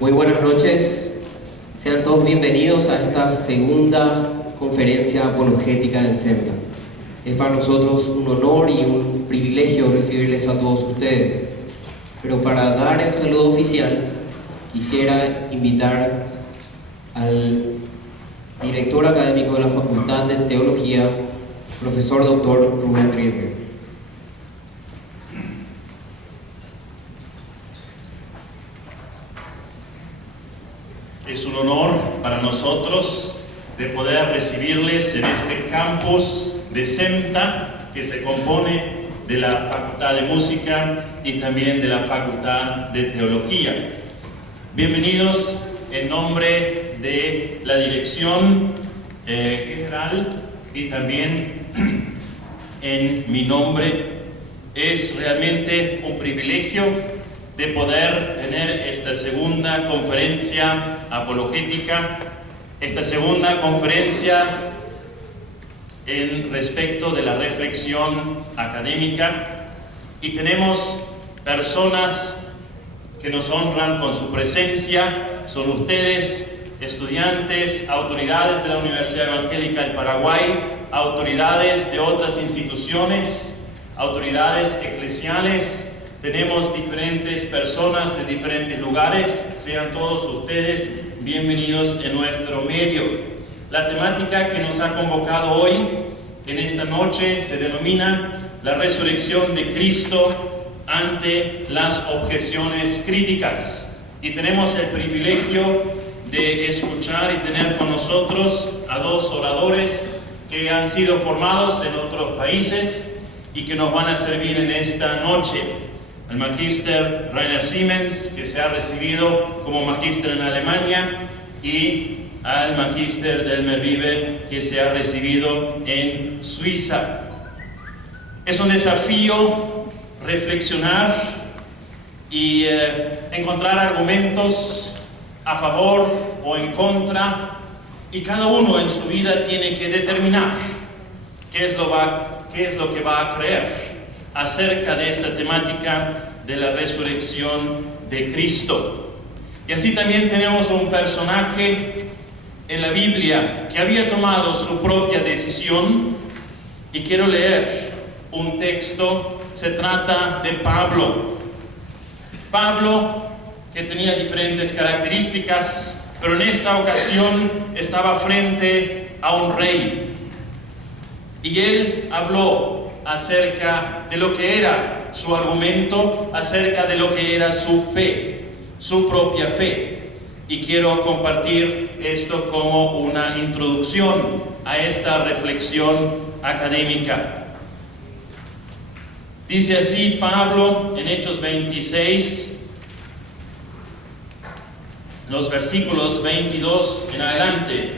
Muy buenas noches, sean todos bienvenidos a esta segunda conferencia apologética del CEMTA. Es para nosotros un honor y un privilegio recibirles a todos ustedes. Pero para dar el saludo oficial, quisiera invitar al director académico de la Facultad de Teología, profesor doctor Rubén Riedler. Es un honor para nosotros de poder recibirles en este campus de CEMTA, que se compone de la Facultad de Música y también de la Facultad de Teología. Bienvenidos en nombre de la dirección general y también en mi nombre. Es realmente un privilegio de poder tener esta segunda conferencia apologética, esta segunda conferencia en respecto de la reflexión académica, y tenemos personas que nos honran con su presencia. Son ustedes, estudiantes, autoridades de la Universidad Evangélica del Paraguay, autoridades de otras instituciones, autoridades eclesiales. Tenemos diferentes personas de diferentes lugares. Sean todos ustedes bienvenidos en nuestro medio. La temática que nos ha convocado hoy, en esta noche, se denomina la resurrección de Cristo ante las objeciones críticas. Y tenemos el privilegio de escuchar y tener con nosotros a dos oradores que han sido formados en otros países y que nos van a servir en esta noche. Al magíster Rainer Siemens, que se ha recibido como magíster en Alemania, y al magíster Delmer Vive, que se ha recibido en Suiza. Es un desafío reflexionar y encontrar argumentos a favor o en contra, y cada uno en su vida tiene que determinar qué es lo que va a creer acerca de esta temática de la resurrección de Cristo. Y así también tenemos un personaje en la Biblia que había tomado su propia decisión, y quiero leer un texto. Se trata de Pablo. Pablo, que tenía diferentes características, pero en esta ocasión estaba frente a un rey, y él habló acerca de lo que era su argumento, acerca de lo que era su fe, su propia fe. Y quiero compartir esto como una introducción a esta reflexión académica. Dice así Pablo en Hechos 26, los versículos 22 en adelante,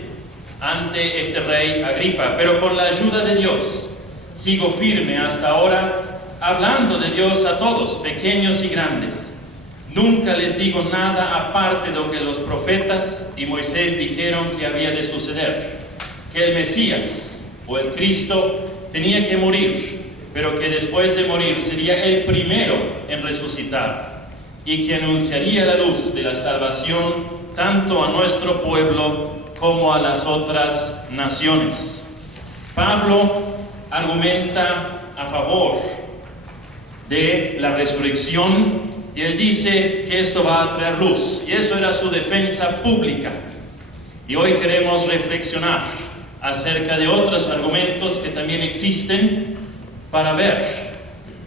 ante este rey Agripa: pero con la ayuda de Dios sigo firme hasta ahora, hablando de Dios a todos, pequeños y grandes. Nunca les digo nada aparte de lo que los profetas y Moisés dijeron que había de suceder: que el Mesías, o el Cristo, tenía que morir, pero que después de morir sería el primero en resucitar, y que anunciaría la luz de la salvación tanto a nuestro pueblo como a las otras naciones. Pablo argumenta a favor de la resurrección, y él dice que esto va a traer luz, y eso era su defensa pública. Y hoy queremos reflexionar acerca de otros argumentos que también existen, para ver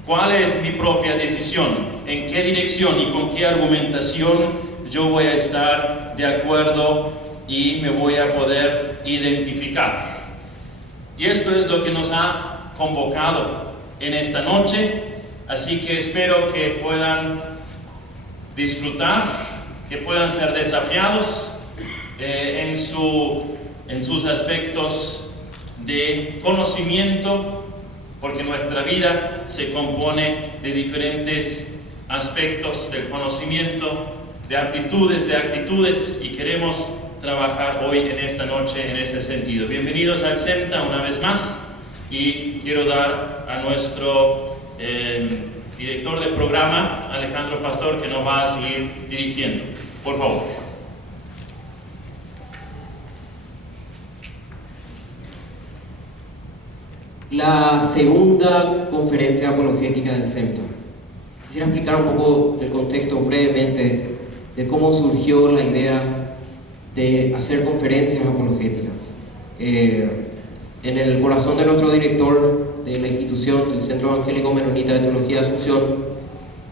cuál es mi propia decisión, en qué dirección y con qué argumentación yo voy a estar de acuerdo y me voy a poder identificar. Y esto es lo que nos ha convocado en esta noche, así que espero que puedan disfrutar, que puedan ser desafiados en sus aspectos de conocimiento, porque nuestra vida se compone de diferentes aspectos del conocimiento, de actitudes, y queremos trabajar hoy en esta noche en ese sentido. Bienvenidos al CEMTA una vez más, y quiero dar a nuestro director del programa, Alejandro Pastor, que nos va a seguir dirigiendo. Por favor. La segunda conferencia apologética del CEMTA. Quisiera explicar un poco el contexto brevemente de cómo surgió la idea de hacer conferencias apologéticas. En el corazón de nuestro director de la institución, del Centro Evangélico Menonita de Teología de Asunción,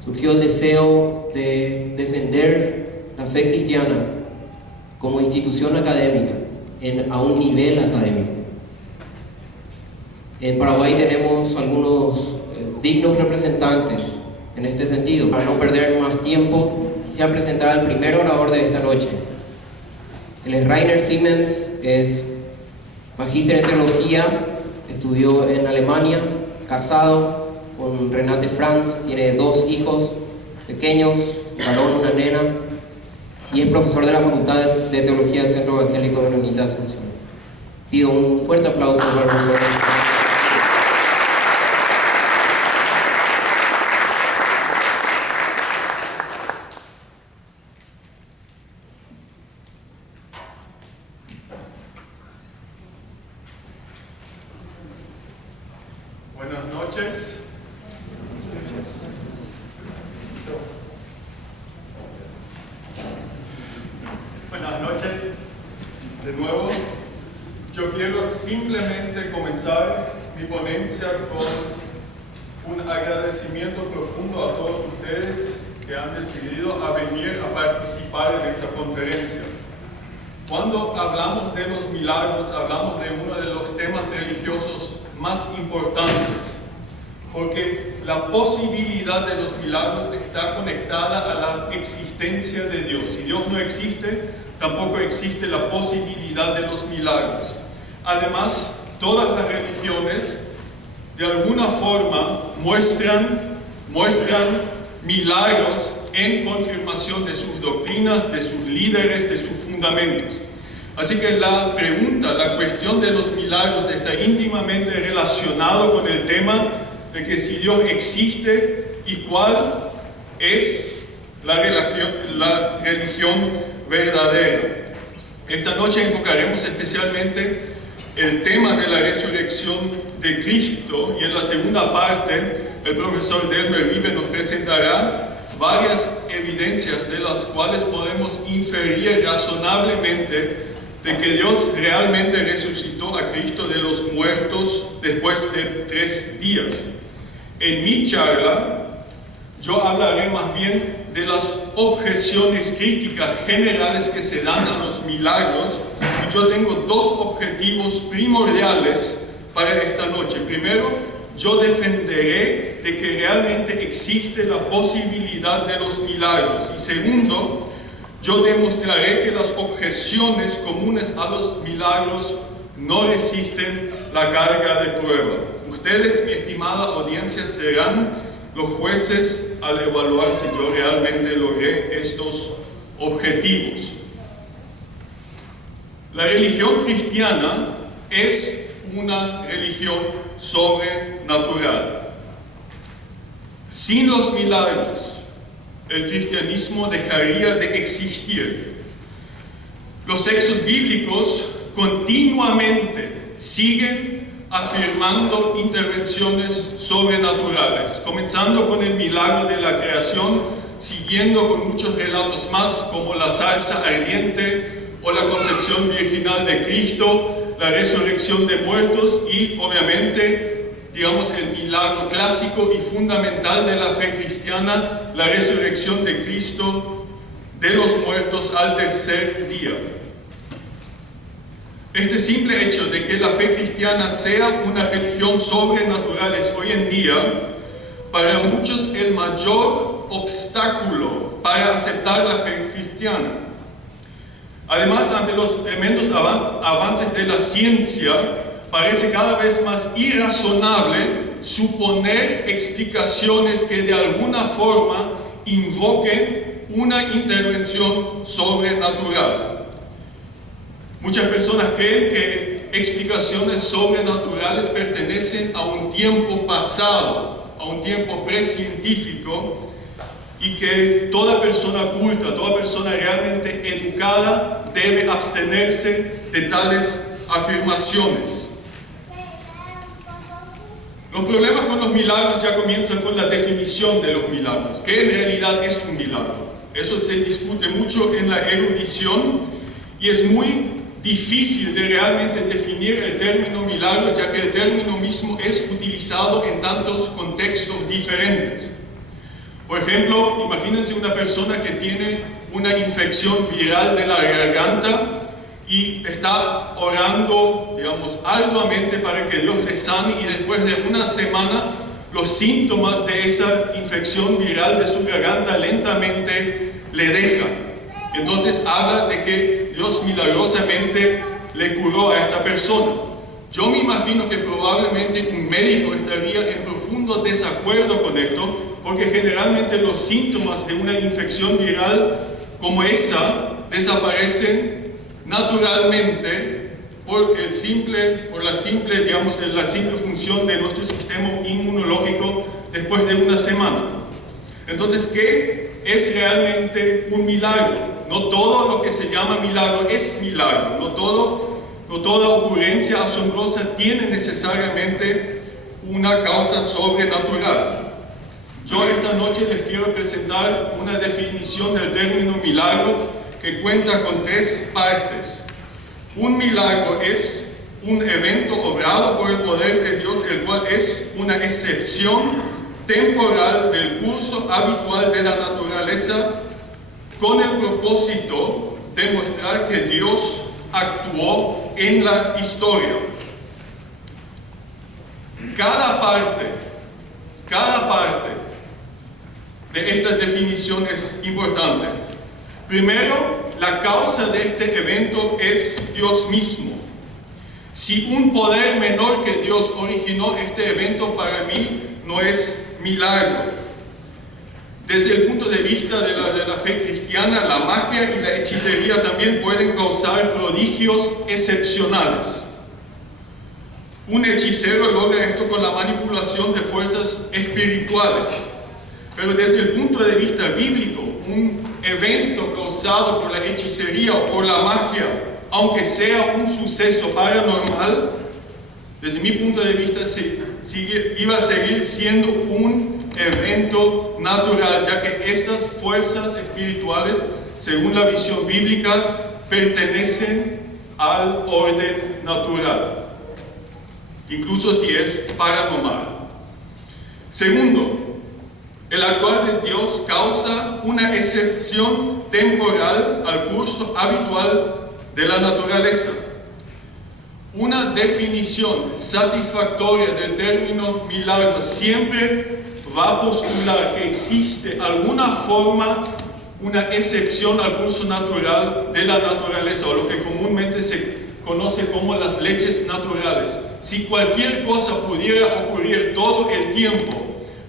surgió el deseo de defender la fe cristiana como institución académica, a un nivel académico. En Paraguay tenemos algunos dignos representantes en este sentido. Para no perder más tiempo, quisiera presentar al primer orador de esta noche. Él es Rainer Siemens, es magíster en teología, estudió en Alemania, casado con Renate Franz, tiene 2 hijos pequeños, un varón, una nena, y es profesor de la Facultad de Teología del Centro Evangélico Menonita de Asunción. Pido un fuerte aplauso para el profesor. Buenas noches. Buenas noches. De nuevo, yo quiero simplemente comenzar mi ponencia con un agradecimiento profundo a todos ustedes que han decidido a venir a participar en esta conferencia. Cuando hablamos de los milagros, hablamos de uno de los temas religiosos más importantes, porque la posibilidad de los milagros está conectada a la existencia de Dios. Si Dios no existe, tampoco existe la posibilidad de los milagros. Además, todas las religiones de alguna forma muestran milagros en confirmación de sus doctrinas, de sus líderes, de sus fundamentos. Así que la pregunta, la cuestión de los milagros está íntimamente relacionado con el tema de que si Dios existe y cuál es la religión verdadera. Esta noche enfocaremos especialmente el tema de la resurrección de Cristo, y en la segunda parte el profesor Delmer Vive nos presentará varias evidencias de las cuales podemos inferir razonablemente de que Dios realmente resucitó a Cristo de los muertos después de 3 días. En mi charla, yo hablaré más bien de las objeciones críticas generales que se dan a los milagros, y yo tengo 2 objetivos primordiales para esta noche. Primero, yo defenderé de que realmente existe la posibilidad de los milagros, y segundo, yo demostraré que las objeciones comunes a los milagros no resisten la carga de prueba. Ustedes, mi estimada audiencia, serán los jueces al evaluar si yo realmente logré estos objetivos. La religión cristiana es una religión sobrenatural. Sin los milagros, el cristianismo dejaría de existir. Los textos bíblicos continuamente siguen afirmando intervenciones sobrenaturales, comenzando con el milagro de la creación, siguiendo con muchos relatos más como la zarza ardiente o la concepción virginal de Cristo, la resurrección de muertos y obviamente, digamos, el milagro clásico y fundamental de la fe cristiana, la resurrección de Cristo de los muertos al 3er día. Este simple hecho de que la fe cristiana sea una religión sobrenatural es hoy en día para muchos el mayor obstáculo para aceptar la fe cristiana. Además, ante los tremendos avances de la ciencia, parece cada vez más irrazonable suponer explicaciones que de alguna forma invoquen una intervención sobrenatural. Muchas personas creen que explicaciones sobrenaturales pertenecen a un tiempo pasado, a un tiempo precientífico, y que toda persona culta, toda persona realmente educada debe abstenerse de tales afirmaciones. Los problemas con los milagros ya comienzan con la definición de los milagros. ¿Qué en realidad es un milagro? Eso se discute mucho en la erudición y es muy difícil de realmente definir el término milagro, ya que el término mismo es utilizado en tantos contextos diferentes. Por ejemplo, imagínense una persona que tiene una infección viral de la garganta y está orando, digamos, arduamente para que Dios le sane, y después de una semana los síntomas de esa infección viral de su garganta lentamente le dejan. Entonces habla de que Dios milagrosamente le curó a esta persona. Yo me imagino que probablemente un médico estaría en profundo desacuerdo con esto, porque generalmente los síntomas de una infección viral como esa desaparecen naturalmente por la simple función de nuestro sistema inmunológico después de una semana. Entonces, ¿qué es realmente un milagro? No todo lo que se llama milagro es milagro. No toda ocurrencia asombrosa tiene necesariamente una causa sobrenatural. Yo esta noche les quiero presentar una definición del término milagro que cuenta con 3 partes. Un milagro es un evento obrado por el poder de Dios, el cual es una excepción temporal del curso habitual de la naturaleza, con el propósito de mostrar que Dios actuó en la historia. Cada parte de esta definición es importante. Primero, la causa de este evento es Dios mismo. Si un poder menor que Dios originó este evento, para mí no es milagro. Desde el punto de vista de la fe cristiana, la magia y la hechicería también pueden causar prodigios excepcionales. Un hechicero logra esto con la manipulación de fuerzas espirituales. Pero desde el punto de vista bíblico, un evento causado por la hechicería o por la magia, aunque sea un suceso paranormal, desde mi punto de vista iba a seguir siendo un evento natural, ya que estas fuerzas espirituales, según la visión bíblica, pertenecen al orden natural, incluso si es paranormal. Segundo, el actuar de Dios causa una excepción temporal al curso habitual de la naturaleza. Una definición satisfactoria del término milagro siempre va a postular que existe alguna forma, una excepción al curso natural de la naturaleza, o lo que comúnmente se conoce como las leyes naturales. Si cualquier cosa pudiera ocurrir todo el tiempo,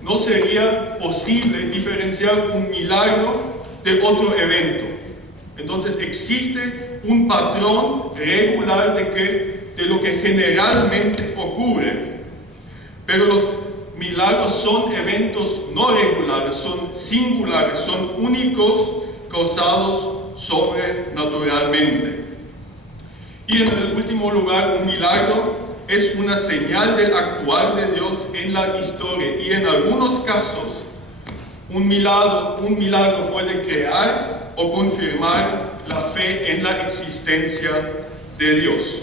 no sería posible diferenciar un milagro de otro evento. Entonces existe un patrón regular de lo que generalmente ocurre, pero los milagros son eventos no regulares, son singulares, son únicos, causados sobrenaturalmente. Y en el último lugar, un milagro es una señal del actuar de Dios en la historia, y en algunos casos un milagro puede crear o confirmar la fe en la existencia de Dios.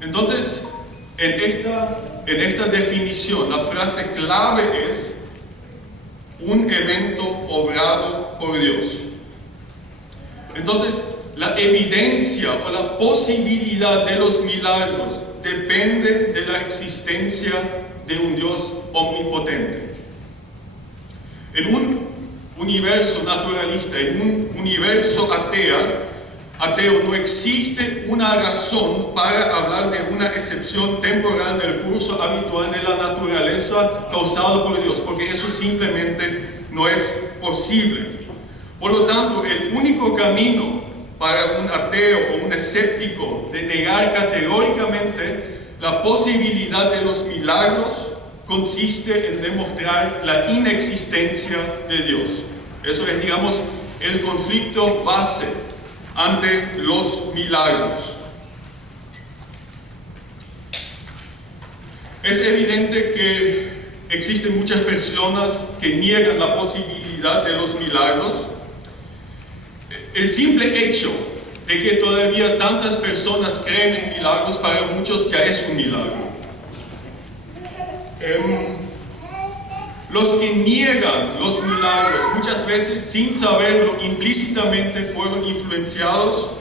Entonces, en esta definición, la frase clave es un evento obrado por Dios. Entonces, la evidencia o la posibilidad de los milagros depende de la existencia de un Dios omnipotente. En un universo naturalista, en un universo ateo, no existe una razón para hablar de una excepción temporal del curso habitual de la naturaleza causado por Dios, porque eso simplemente no es posible. Por lo tanto, el único camino para un ateo o un escéptico de negar categóricamente la posibilidad de los milagros consiste en demostrar la inexistencia de Dios. Eso es, digamos, el conflicto base ante los milagros. Es evidente que existen muchas personas que niegan la posibilidad de los milagros. El simple hecho de que todavía tantas personas creen en milagros para muchos ya es un milagro. Los que niegan los milagros muchas veces sin saberlo implícitamente fueron influenciados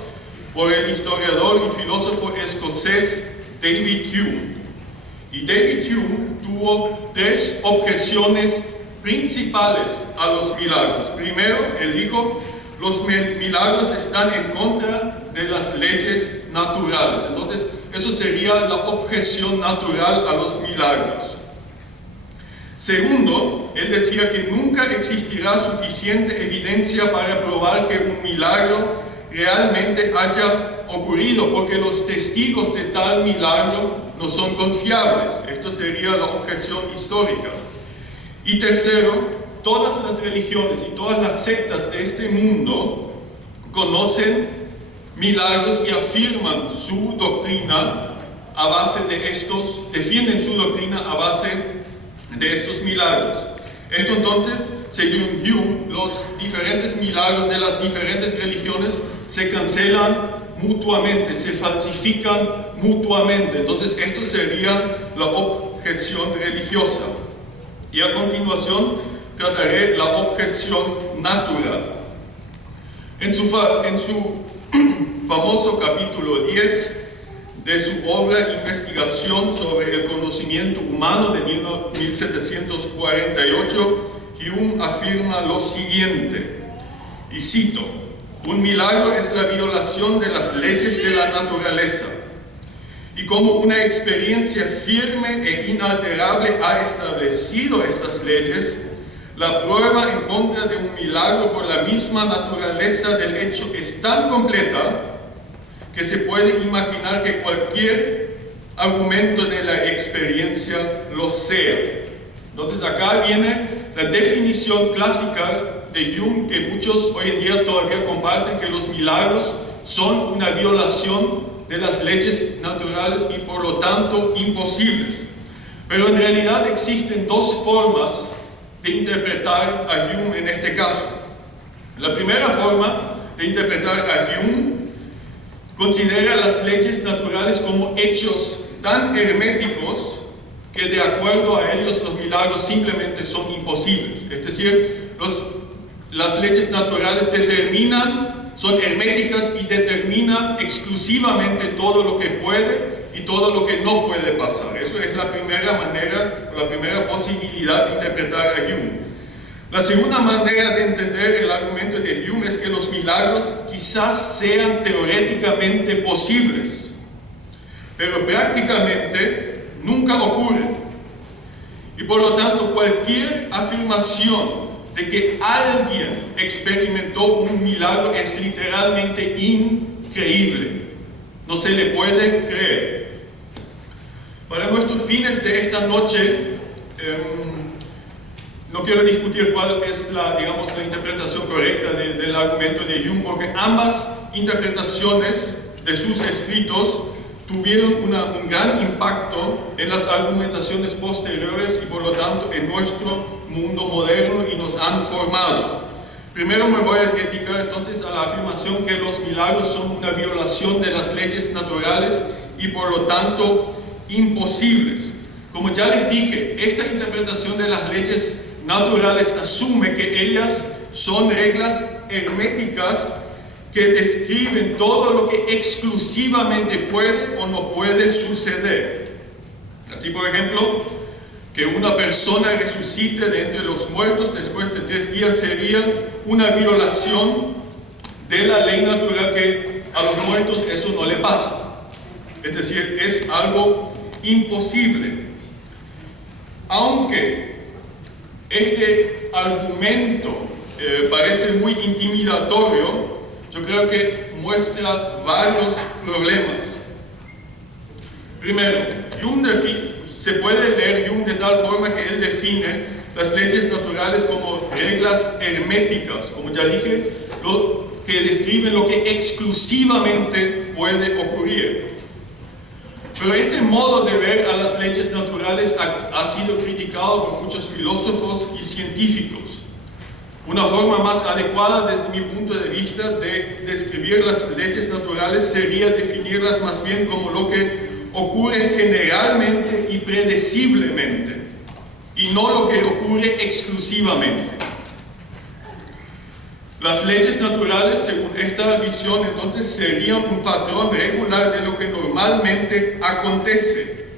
por el historiador y filósofo escocés David Hume. Y David Hume tuvo tres objeciones principales a los milagros. Primero, él dijo: los milagros están en contra de las leyes naturales. Entonces, eso sería la objeción natural a los milagros. Segundo, él decía que nunca existirá suficiente evidencia para probar que un milagro realmente haya ocurrido, porque los testigos de tal milagro no son confiables. Esto sería la objeción histórica. Y tercero, todas las religiones y todas las sectas de este mundo conocen milagros y afirman su doctrina a base de estos, defienden su doctrina a base de estos milagros. Esto entonces, según Hume, los diferentes milagros de las diferentes religiones se cancelan mutuamente, se falsifican mutuamente. Entonces, esto sería la objeción religiosa. Y a continuación trataré la objeción natural. En su famoso capítulo 10 de su obra Investigación sobre el conocimiento humano de 1748, Hume afirma lo siguiente, y cito: un milagro es la violación de las leyes de la naturaleza, y como una experiencia firme e inalterable ha establecido estas leyes, la prueba en contra de un milagro por la misma naturaleza del hecho es tan completa que se puede imaginar que cualquier argumento de la experiencia lo sea. Entonces acá viene la definición clásica de Hume, que muchos hoy en día todavía comparten, que los milagros son una violación de las leyes naturales y por lo tanto imposibles. Pero en realidad existen dos formas de interpretar a Hume en este caso. La primera forma de interpretar a Hume considera las leyes naturales como hechos tan herméticos que de acuerdo a ellos los milagros simplemente son imposibles. Es decir, las leyes naturales son herméticas y determinan exclusivamente todo lo que puede y todo lo que no puede pasar. Eso es la primera manera, la primera posibilidad de interpretar a Hume. La segunda manera de entender el argumento de Hume es que los milagros quizás sean teóricamente posibles, pero prácticamente nunca ocurren. Y por lo tanto, cualquier afirmación de que alguien experimentó un milagro es literalmente increíble. No se le puede creer. Para nuestros fines de esta noche, no quiero discutir cuál es la interpretación correcta del argumento de Hume, porque ambas interpretaciones de sus escritos tuvieron un gran impacto en las argumentaciones posteriores y por lo tanto en nuestro mundo moderno y nos han formado. Primero me voy a dedicar entonces a la afirmación que los milagros son una violación de las leyes naturales y por lo tanto imposibles. Como ya les dije, esta interpretación de las leyes naturales asume que ellas son reglas herméticas que describen todo lo que exclusivamente puede o no puede suceder. Así, por ejemplo, que una persona resucite de entre los muertos después de 3 días sería una violación de la ley natural, que a los muertos eso no le pasa. Es decir, es algo imposible. Aunque este argumento parece muy intimidatorio, yo creo que muestra varios problemas. Primero, Hume Se puede leer Hume de tal forma que él define las leyes naturales como reglas herméticas, como ya dije, que describen lo que exclusivamente puede ocurrir. Pero este modo de ver a las leyes naturales ha sido criticado por muchos filósofos y científicos. Una forma más adecuada desde mi punto de vista de describir las leyes naturales sería definirlas más bien como lo que ocurre generalmente y predeciblemente, y no lo que ocurre exclusivamente. Las leyes naturales, según esta visión, entonces serían un patrón regular de lo que normalmente acontece.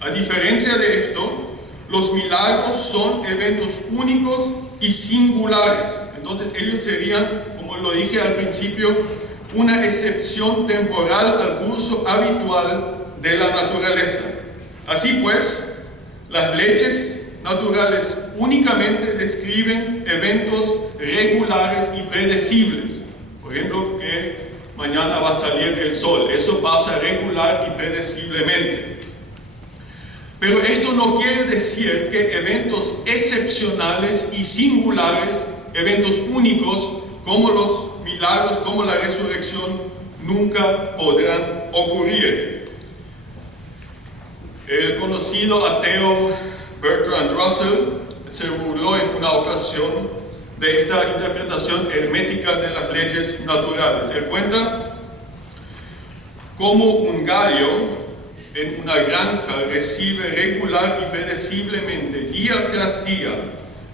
A diferencia de esto, los milagros son eventos únicos y singulares. Entonces ellos serían, como lo dije al principio, una excepción temporal al curso habitual de la naturaleza. Así pues, las leyes naturales únicamente describen eventos regulares y predecibles. Por ejemplo, que mañana va a salir el sol. Eso pasa regular y predeciblemente. Pero esto no quiere decir que eventos excepcionales y singulares, eventos únicos, como los milagros, como la resurrección, nunca podrán ocurrir. El conocido ateo Bertrand Russell se burló en una ocasión de esta interpretación hermética de las leyes naturales. Él cuenta cómo un gallo en una granja recibe regular y predeciblemente, día tras día,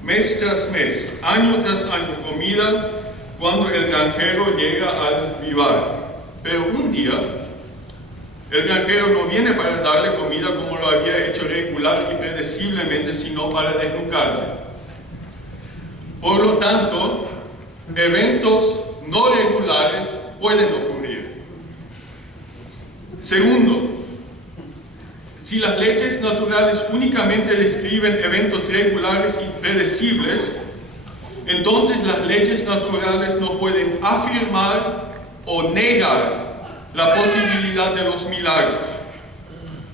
mes tras mes, año tras año, comida cuando el granjero llega al vivar. Pero un día, el granjero no viene para darle comida como lo había hecho regular y predeciblemente, sino para desnucarle. Por lo tanto, eventos no regulares pueden ocurrir. Segundo, si las leyes naturales únicamente describen eventos regulares y predecibles, entonces las leyes naturales no pueden afirmar o negar la posibilidad de los milagros.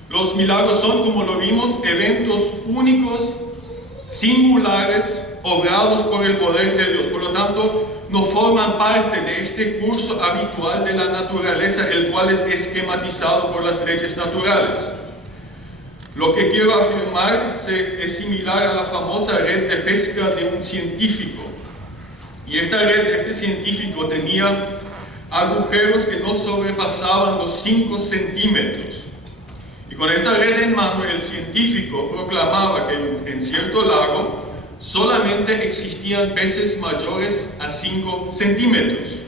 Los milagros son, como lo vimos, eventos únicos, singulares, obrados por el poder de Dios. Por lo tanto, no forman parte de este curso habitual de la naturaleza, el cual es esquematizado por las leyes naturales. Lo que quiero afirmar es similar a la famosa red de pesca de un científico. Y esta red de este científico tenía agujeros que no sobrepasaban los 5 centímetros. Y con esta red en mano, el científico proclamaba que en cierto lago solamente existían peces mayores a 5 centímetros.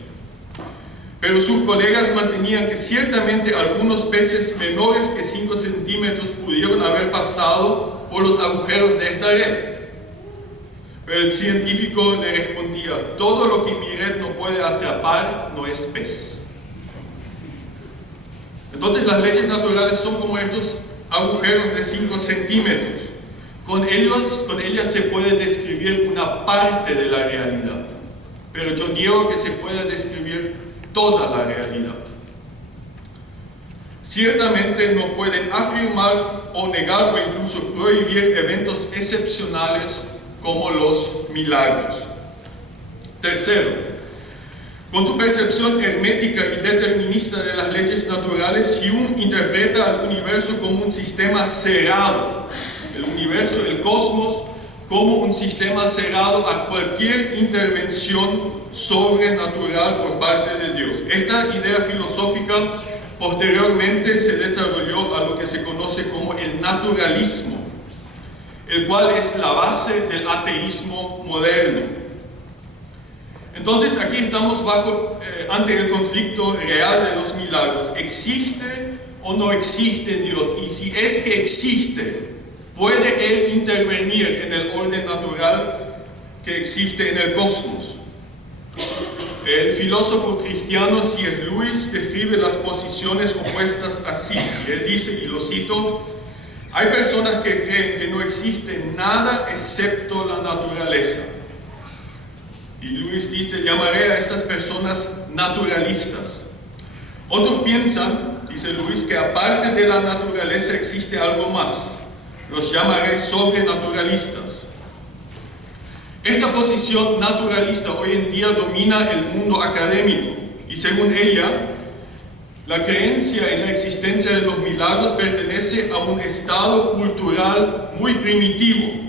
Pero sus colegas mantenían que ciertamente algunos peces menores que 5 centímetros pudieron haber pasado por los agujeros de esta red. Pero el científico le respondía: todo lo que mi red no puede atrapar no es pez. Entonces las leyes naturales son como estos agujeros de 5 centímetros. Con ellas se puede describir una parte de la realidad, pero yo niego que se pueda describir toda la realidad. Ciertamente no pueden afirmar o negar o incluso prohibir eventos excepcionales como los milagros. Tercero, con su percepción hermética y determinista de las leyes naturales, Hume interpreta al universo como un sistema cerrado, el universo, el cosmos, como un sistema cerrado a cualquier intervención sobrenatural por parte de Dios. Esta idea filosófica posteriormente se desarrolló a lo que se conoce como el naturalismo, el cual es la base del ateísmo moderno. Entonces aquí estamos ante el conflicto real de los milagros. ¿Existe o no existe Dios? Y si es que existe, ¿puede Él intervenir en el orden natural que existe en el cosmos? El filósofo cristiano C.S. Lewis describe las posiciones opuestas así. Él dice, y lo cito: hay personas que creen que no existe nada excepto la naturaleza. Y Lewis dice, llamaré a estas personas naturalistas. Otros piensan, dice Lewis, que aparte de la naturaleza existe algo más. Los llamaré sobrenaturalistas. Esta posición naturalista hoy en día domina el mundo académico y según ella, la creencia en la existencia de los milagros pertenece a un estado cultural muy primitivo,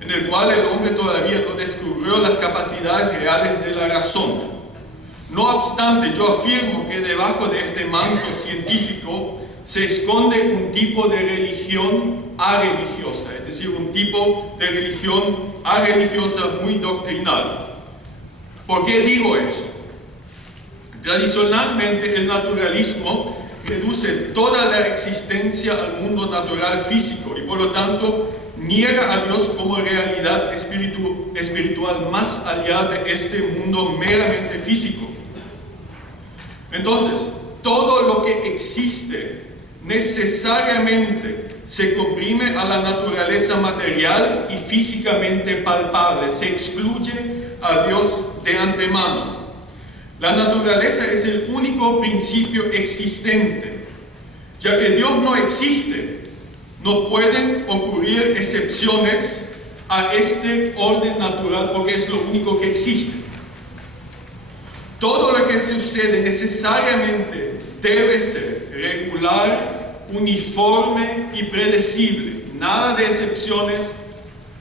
en el cual el hombre todavía no descubrió las capacidades reales de la razón. No obstante, yo afirmo que debajo de este manto científico se esconde un tipo de religión areligiosa, es decir, un tipo de religión areligiosa muy doctrinal. ¿Por qué digo eso? Tradicionalmente el naturalismo reduce toda la existencia al mundo natural físico y por lo tanto niega a Dios como realidad espiritual más allá de este mundo meramente físico. Entonces, todo lo que existe necesariamente se comprime a la naturaleza material y físicamente palpable, se excluye a Dios de antemano. La naturaleza es el único principio existente. Ya que Dios no existe, no pueden ocurrir excepciones a este orden natural porque es lo único que existe. Todo lo que sucede necesariamente debe ser regular, uniforme y predecible. Nada de excepciones,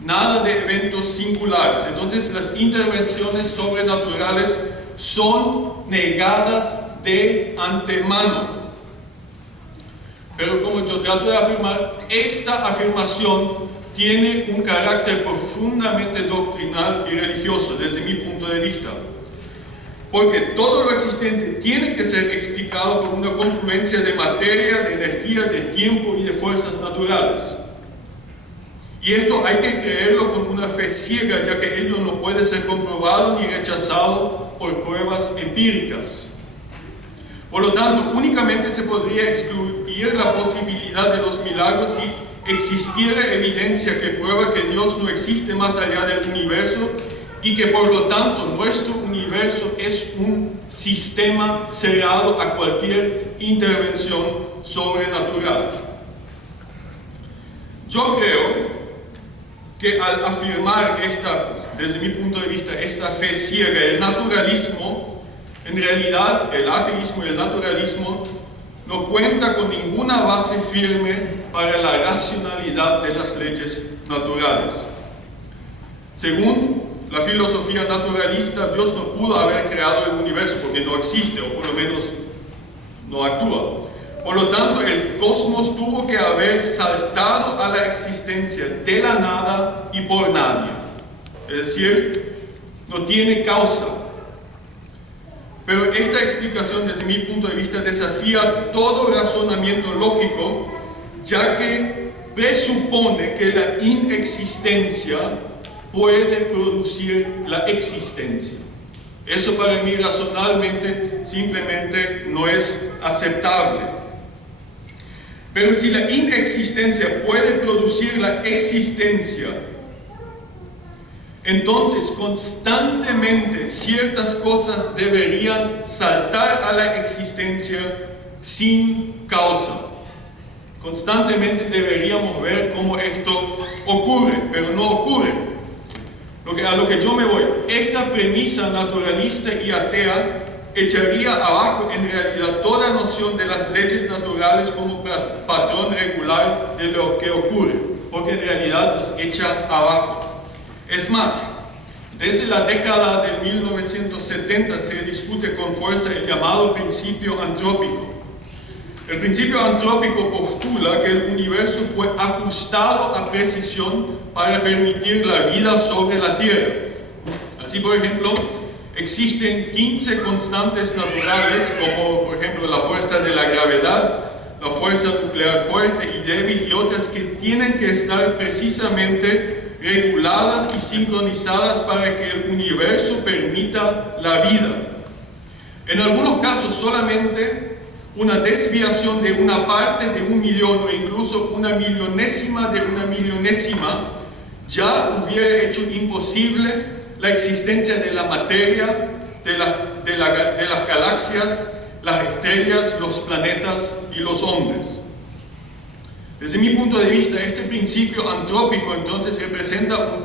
nada de eventos singulares. Entonces las intervenciones sobrenaturales son negadas de antemano. Pero como yo trato de afirmar, esta afirmación tiene un carácter profundamente doctrinal y religioso desde mi punto de vista. Porque todo lo existente tiene que ser explicado por una confluencia de materia, de energía, de tiempo y de fuerzas naturales. Y esto hay que creerlo con una fe ciega, ya que ello no puede ser comprobado ni rechazado por pruebas empíricas. Por lo tanto, únicamente se podría excluir la posibilidad de los milagros si existiera evidencia que prueba que Dios no existe más allá del universo y que por lo tanto nuestro universo es un sistema cerrado a cualquier intervención sobrenatural. Yo creo que al afirmar desde mi punto de vista, esta fe ciega, el naturalismo, en realidad el ateísmo y el naturalismo no cuenta con ninguna base firme para la racionalidad de las leyes naturales. Según la filosofía naturalista, Dios no pudo haber creado el universo porque no existe, o por lo menos no actúa. Por lo tanto, el cosmos tuvo que haber saltado a la existencia de la nada y por nadie. Es decir, no tiene causa. Pero esta explicación, desde mi punto de vista, desafía todo razonamiento lógico, ya que presupone que la inexistencia puede producir la existencia. Eso para mí razonablemente simplemente no es aceptable. Pero si la inexistencia puede producir la existencia, entonces constantemente ciertas cosas deberían saltar a la existencia sin causa. Constantemente deberíamos ver cómo esto ocurre, pero no ocurre. A lo que yo me voy, esta premisa naturalista y atea echaría abajo en realidad toda noción de las leyes naturales como patrón regular de lo que ocurre, porque en realidad los echa abajo. Es más, desde la década de 1970 se discute con fuerza el llamado principio antrópico. El principio antrópico postula que el universo fue ajustado a precisión para permitir la vida sobre la Tierra. Así, por ejemplo, existen 15 constantes naturales, como por ejemplo la fuerza de la gravedad, la fuerza nuclear fuerte y débil y otras que tienen que estar precisamente reguladas y sincronizadas para que el universo permita la vida. En algunos casos solamente una desviación de una parte de 1.000.000 o incluso una millonésima de una millonésima ya hubiera hecho imposible la existencia de la materia, de las galaxias, las estrellas, los planetas y los hombres. Desde mi punto de vista, este principio antrópico entonces representa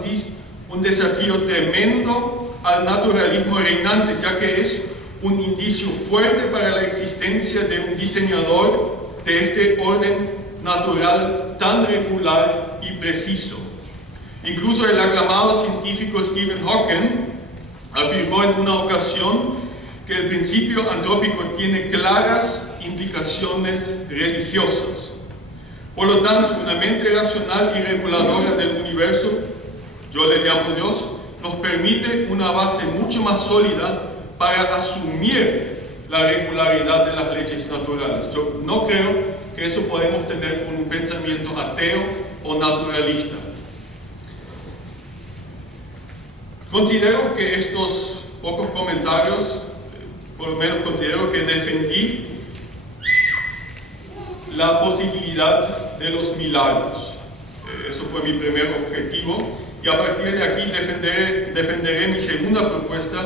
un desafío tremendo al naturalismo reinante, ya que es un indicio fuerte para la existencia de un diseñador de este orden natural tan regular y preciso. Incluso el aclamado científico Stephen Hawking afirmó en una ocasión que el principio antrópico tiene claras implicaciones religiosas. Por lo tanto, una mente racional y reguladora del universo, yo le llamo Dios, nos permite una base mucho más sólida para asumir la regularidad de las leyes naturales. Yo no creo que eso podemos tener con un pensamiento ateo o naturalista. Considero que estos pocos comentarios, por lo menos considero que defendí la posibilidad de los milagros. Eso fue mi primer objetivo, y a partir de aquí defenderé mi segunda propuesta,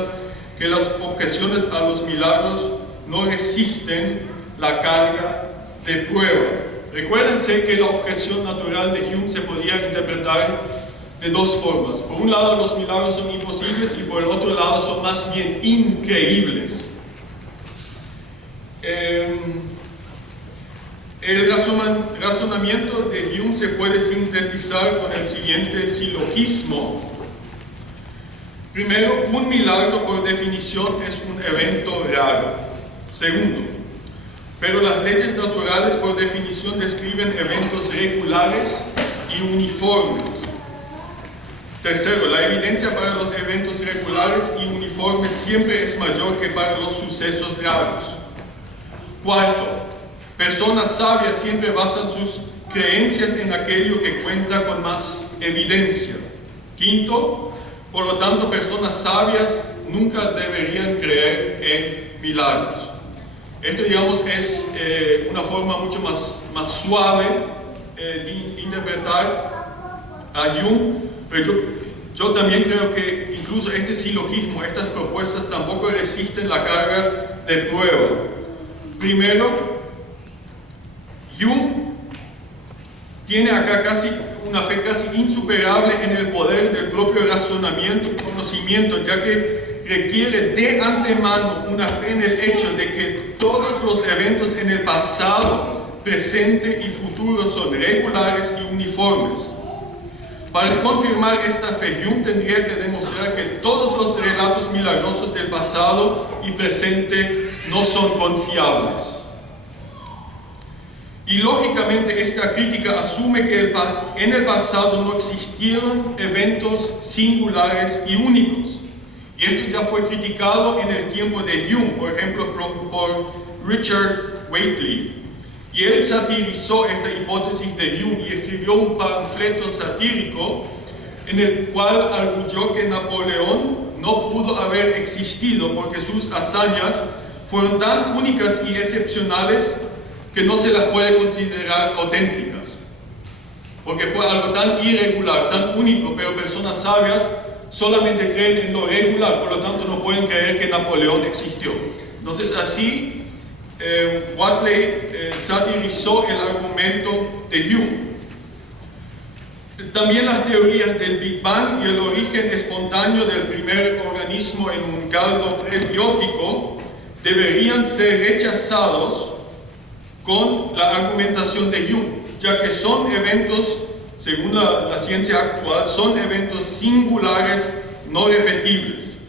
que las objeciones a los milagros no resisten la carga de prueba. Recuérdense que la objeción natural de Hume se podía interpretar de dos formas. Por un lado, los milagros son imposibles, y por el otro lado son más bien increíbles. El razonamiento de Hume se puede sintetizar con el siguiente silogismo. Primero, un milagro por definición es un evento raro. Segundo, pero las leyes naturales por definición describen eventos regulares y uniformes. Tercero, la evidencia para los eventos regulares y uniformes siempre es mayor que para los sucesos raros. Cuarto, personas sabias siempre basan sus creencias en aquello que cuenta con más evidencia. Quinto, por lo tanto, personas sabias nunca deberían creer en milagros. Esto, digamos, es una forma mucho más suave de interpretar a Hume, pero yo también creo que incluso este silogismo, estas propuestas tampoco resisten la carga de prueba. Primero, Hume tiene acá una fe casi insuperable en el poder del propio razonamiento y conocimiento, ya que requiere de antemano una fe en el hecho de que todos los eventos en el pasado, presente y futuro son regulares y uniformes. Para confirmar esta fe, Hume tendría que demostrar que todos los relatos milagrosos del pasado y presente no son confiables. Y lógicamente esta crítica asume que en el pasado no existieron eventos singulares y únicos. Y esto ya fue criticado en el tiempo de Hume, por ejemplo, por Richard Whately. Y él satirizó esta hipótesis de Hume y escribió un panfleto satírico en el cual arguyó que Napoleón no pudo haber existido porque sus hazañas fueron tan únicas y excepcionales que no se las puede considerar auténticas, porque fue algo tan irregular, tan único, pero personas sabias solamente creen en lo regular, por lo tanto no pueden creer que Napoleón existió. Entonces así Whately satirizó el argumento de Hume. También las teorías del Big Bang y el origen espontáneo del primer organismo en un caldo prebiótico deberían ser rechazados con la argumentación de Hume, ya que son eventos, según la ciencia actual, son eventos singulares no repetibles.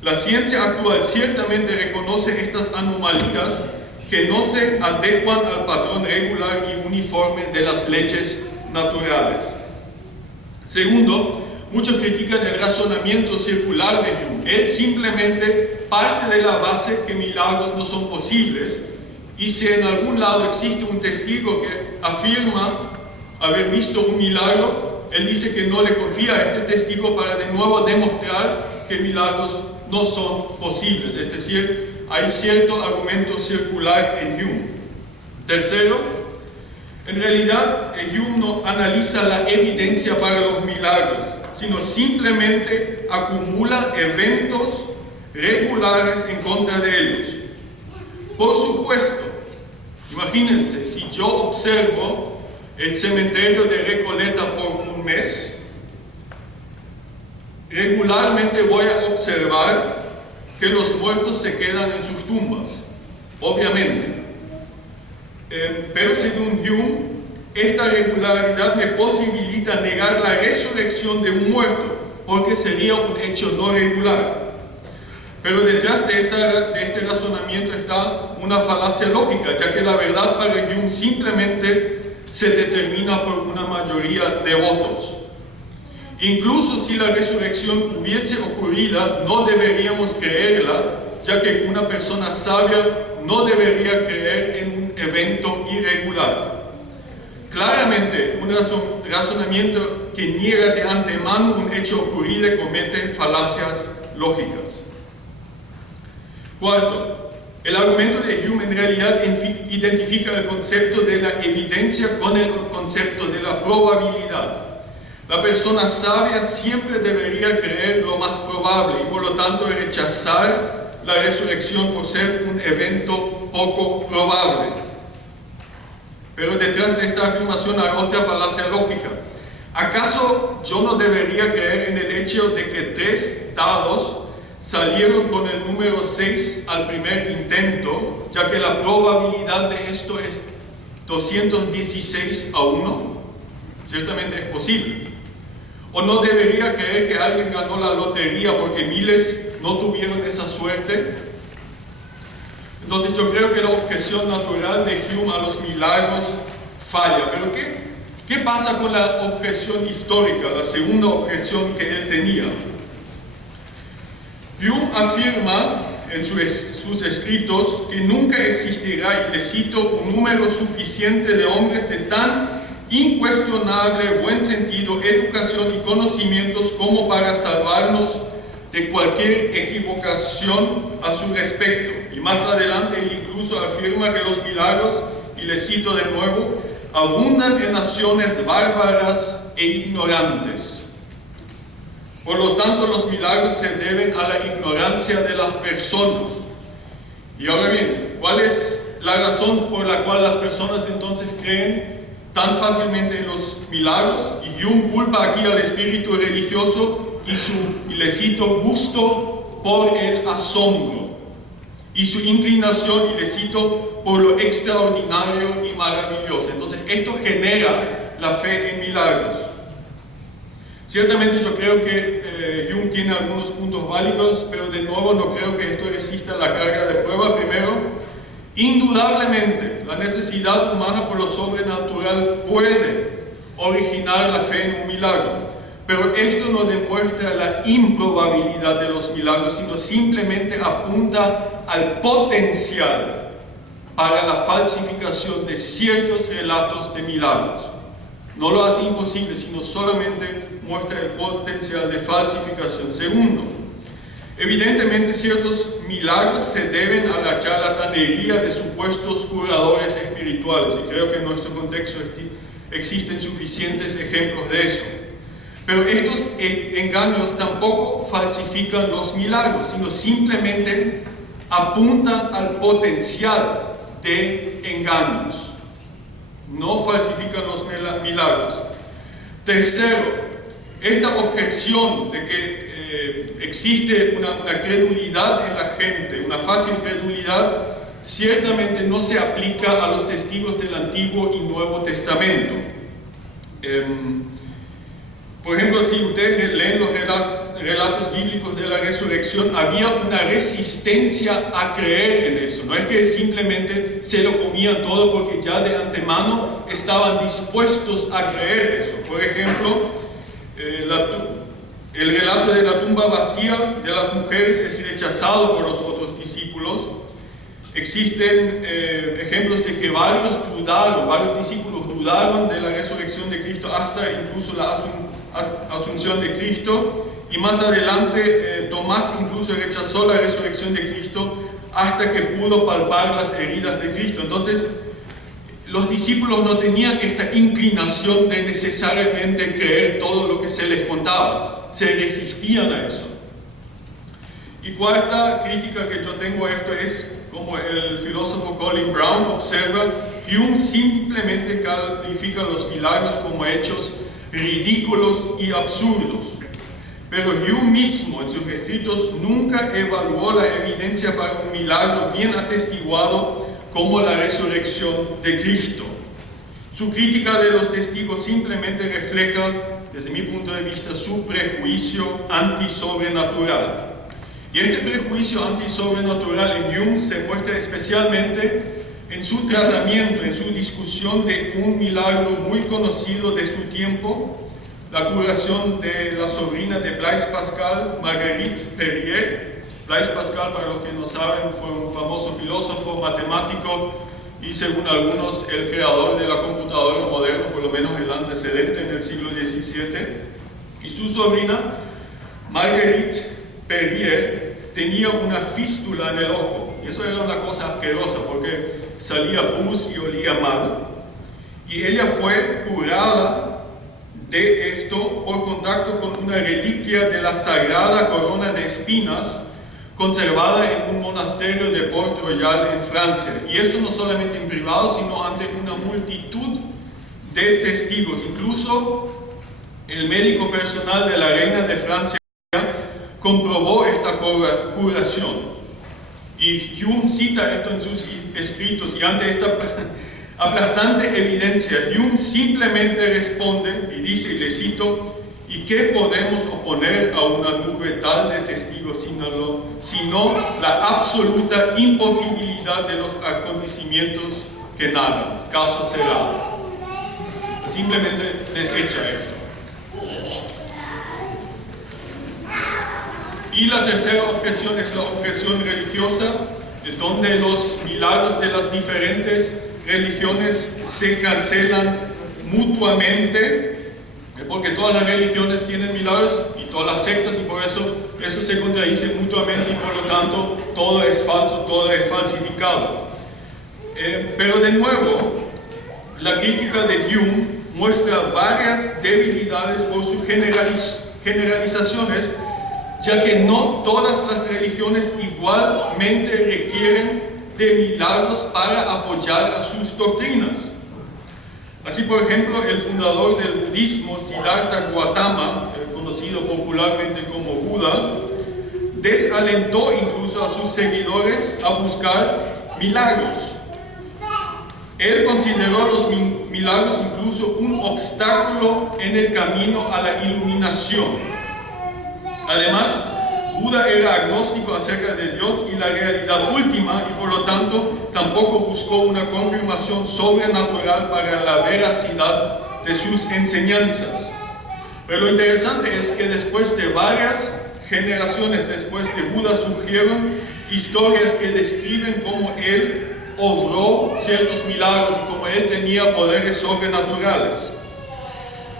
La ciencia actual ciertamente reconoce estas anomalías que no se adecuan al patrón regular y uniforme de las leyes naturales. Segundo, muchos critican el razonamiento circular de Hume. Él simplemente parte de la base que milagros no son posibles, y si en algún lado existe un testigo que afirma haber visto un milagro, él dice que no le confía a este testigo para de nuevo demostrar que milagros no son posibles. Es decir, hay cierto argumento circular en Hume. Tercero, en realidad Hume no analiza la evidencia para los milagros, sino simplemente acumula eventos regulares en contra de ellos. Por supuesto, imagínense, si yo observo el cementerio de Recoleta por un mes, regularmente voy a observar que los muertos se quedan en sus tumbas, obviamente. Pero según Hume, esta regularidad me posibilita negar la resurrección de un muerto, porque sería un hecho no regular. Pero detrás de este razonamiento está una falacia lógica, ya que la verdad para Hume simplemente se determina por una mayoría de votos. Incluso si la resurrección hubiese ocurrido, no deberíamos creerla, ya que una persona sabia no debería creer en un evento irregular. Claramente, un razonamiento que niega de antemano un hecho ocurrido comete falacias lógicas. Cuarto, el argumento de Hume en realidad identifica el concepto de la evidencia con el concepto de la probabilidad. La persona sabia siempre debería creer lo más probable y por lo tanto rechazar la resurrección por ser un evento poco probable. Pero detrás de esta afirmación hay otra falacia lógica. ¿Acaso yo no debería creer en el hecho de que 3 dados salieron con el número 6 al primer intento, ya que la probabilidad de esto es 216 a 1? Ciertamente es posible. ¿O no debería creer que alguien ganó la lotería porque miles no tuvieron esa suerte? Entonces yo creo que la objeción natural de Hume a los milagros falla. Pero ¿qué pasa con la objeción histórica, la segunda objeción que él tenía? Hume afirma en sus escritos que nunca existirá, y le cito, un número suficiente de hombres de tan incuestionable buen sentido, educación y conocimientos como para salvarnos de cualquier equivocación a su respecto. Y más adelante él incluso afirma que los milagros, y le cito de nuevo, abundan en naciones bárbaras e ignorantes. Por lo tanto, los milagros se deben a la ignorancia de las personas. Y ahora bien, ¿cuál es la razón por la cual las personas entonces creen tan fácilmente en los milagros? Y Hume culpa aquí al espíritu religioso y le cito, gusto por el asombro, y su inclinación, y le cito, por lo extraordinario y maravilloso. Entonces esto genera la fe en milagros. Ciertamente yo creo que Hume tiene algunos puntos válidos, pero de nuevo no creo que esto resista la carga de prueba. Primero, indudablemente la necesidad humana por lo sobrenatural puede originar la fe en un milagro, pero esto no demuestra la improbabilidad de los milagros, sino simplemente apunta al potencial para la falsificación de ciertos relatos de milagros. No lo hace imposible, sino solamente muestra el potencial de falsificación. Segundo, evidentemente ciertos milagros se deben a la charlatanería de supuestos curadores espirituales, y creo que en nuestro contexto existen suficientes ejemplos de eso. Pero estos engaños tampoco falsifican los milagros, sino simplemente apuntan al potencial de engaños. No falsifican los milagros. Tercero, esta objeción de que existe una credulidad en la gente, una fácil credulidad, ciertamente no se aplica a los testigos del Antiguo y Nuevo Testamento. Por ejemplo, si ustedes leen los relatos bíblicos de la resurrección, había una resistencia a creer en eso. No es que simplemente se lo comían todo porque ya de antemano estaban dispuestos a creer eso. Por ejemplo, el relato de la tumba vacía de las mujeres es rechazado por los otros discípulos. Existen ejemplos de que varios discípulos dudaron de la resurrección de Cristo hasta incluso la asunción de Cristo, y más adelante Tomás incluso rechazó la resurrección de Cristo hasta que pudo palpar las heridas de Cristo. Entonces los discípulos no tenían esta inclinación de necesariamente creer todo lo que se les contaba, se resistían a eso. Y cuarta crítica que yo tengo a esto es, como el filósofo Colin Brown observa, Hume simplemente califica los milagros como hechos ridículos y absurdos. Pero Hume mismo en sus escritos nunca evaluó la evidencia para un milagro bien atestiguado como la resurrección de Cristo. Su crítica de los testigos simplemente refleja, desde mi punto de vista, su prejuicio antisobrenatural. Y este prejuicio antisobrenatural en Hume se muestra especialmente en su tratamiento, en su discusión de un milagro muy conocido de su tiempo, la curación de la sobrina de Blaise Pascal, Marguerite Perrier. Blaise Pascal, para los que no saben, fue un famoso filósofo, matemático y, según algunos, el creador de la computadora moderna, por lo menos el antecedente en el siglo XVII. Y su sobrina, Marguerite Perrier, tenía una fístula en el ojo. Y eso era una cosa asquerosa porque salía pus y olía mal. Y ella fue curada de esto por contacto con una reliquia de la Sagrada Corona de Espinas conservada en un monasterio de Port-Royal en Francia. Y esto no solamente en privado, sino ante una multitud de testigos. Incluso el médico personal de la reina de Francia comprobó esta curación. Y Hume cita esto en sus escritos, y ante esta aplastante evidencia, Hume simplemente responde y dice, y le cito: ¿y qué podemos oponer a una nube tal de testigos sino la absoluta imposibilidad de los acontecimientos que narran? Caso cerrado. Simplemente desecha esto. Y la tercera objeción es la objeción religiosa, donde los milagros de las diferentes religiones se cancelan mutuamente, porque todas las religiones tienen milagros y todas las sectas, y por eso se contradice mutuamente, y por lo tanto todo es falso, todo es falsificado. Pero de nuevo, la crítica de Hume muestra varias debilidades por sus generalizaciones, ya que no todas las religiones igualmente requieren de milagros para apoyar a sus doctrinas. Así, por ejemplo, el fundador del budismo, Siddhartha Gautama, conocido popularmente como Buda, desalentó incluso a sus seguidores a buscar milagros. Él consideró los milagros incluso un obstáculo en el camino a la iluminación. Además, Buda era agnóstico acerca de Dios y la realidad última, y por lo tanto tampoco buscó una confirmación sobrenatural para la veracidad de sus enseñanzas. Pero lo interesante es que después de varias generaciones después de Buda surgieron historias que describen cómo él obró ciertos milagros y cómo él tenía poderes sobrenaturales.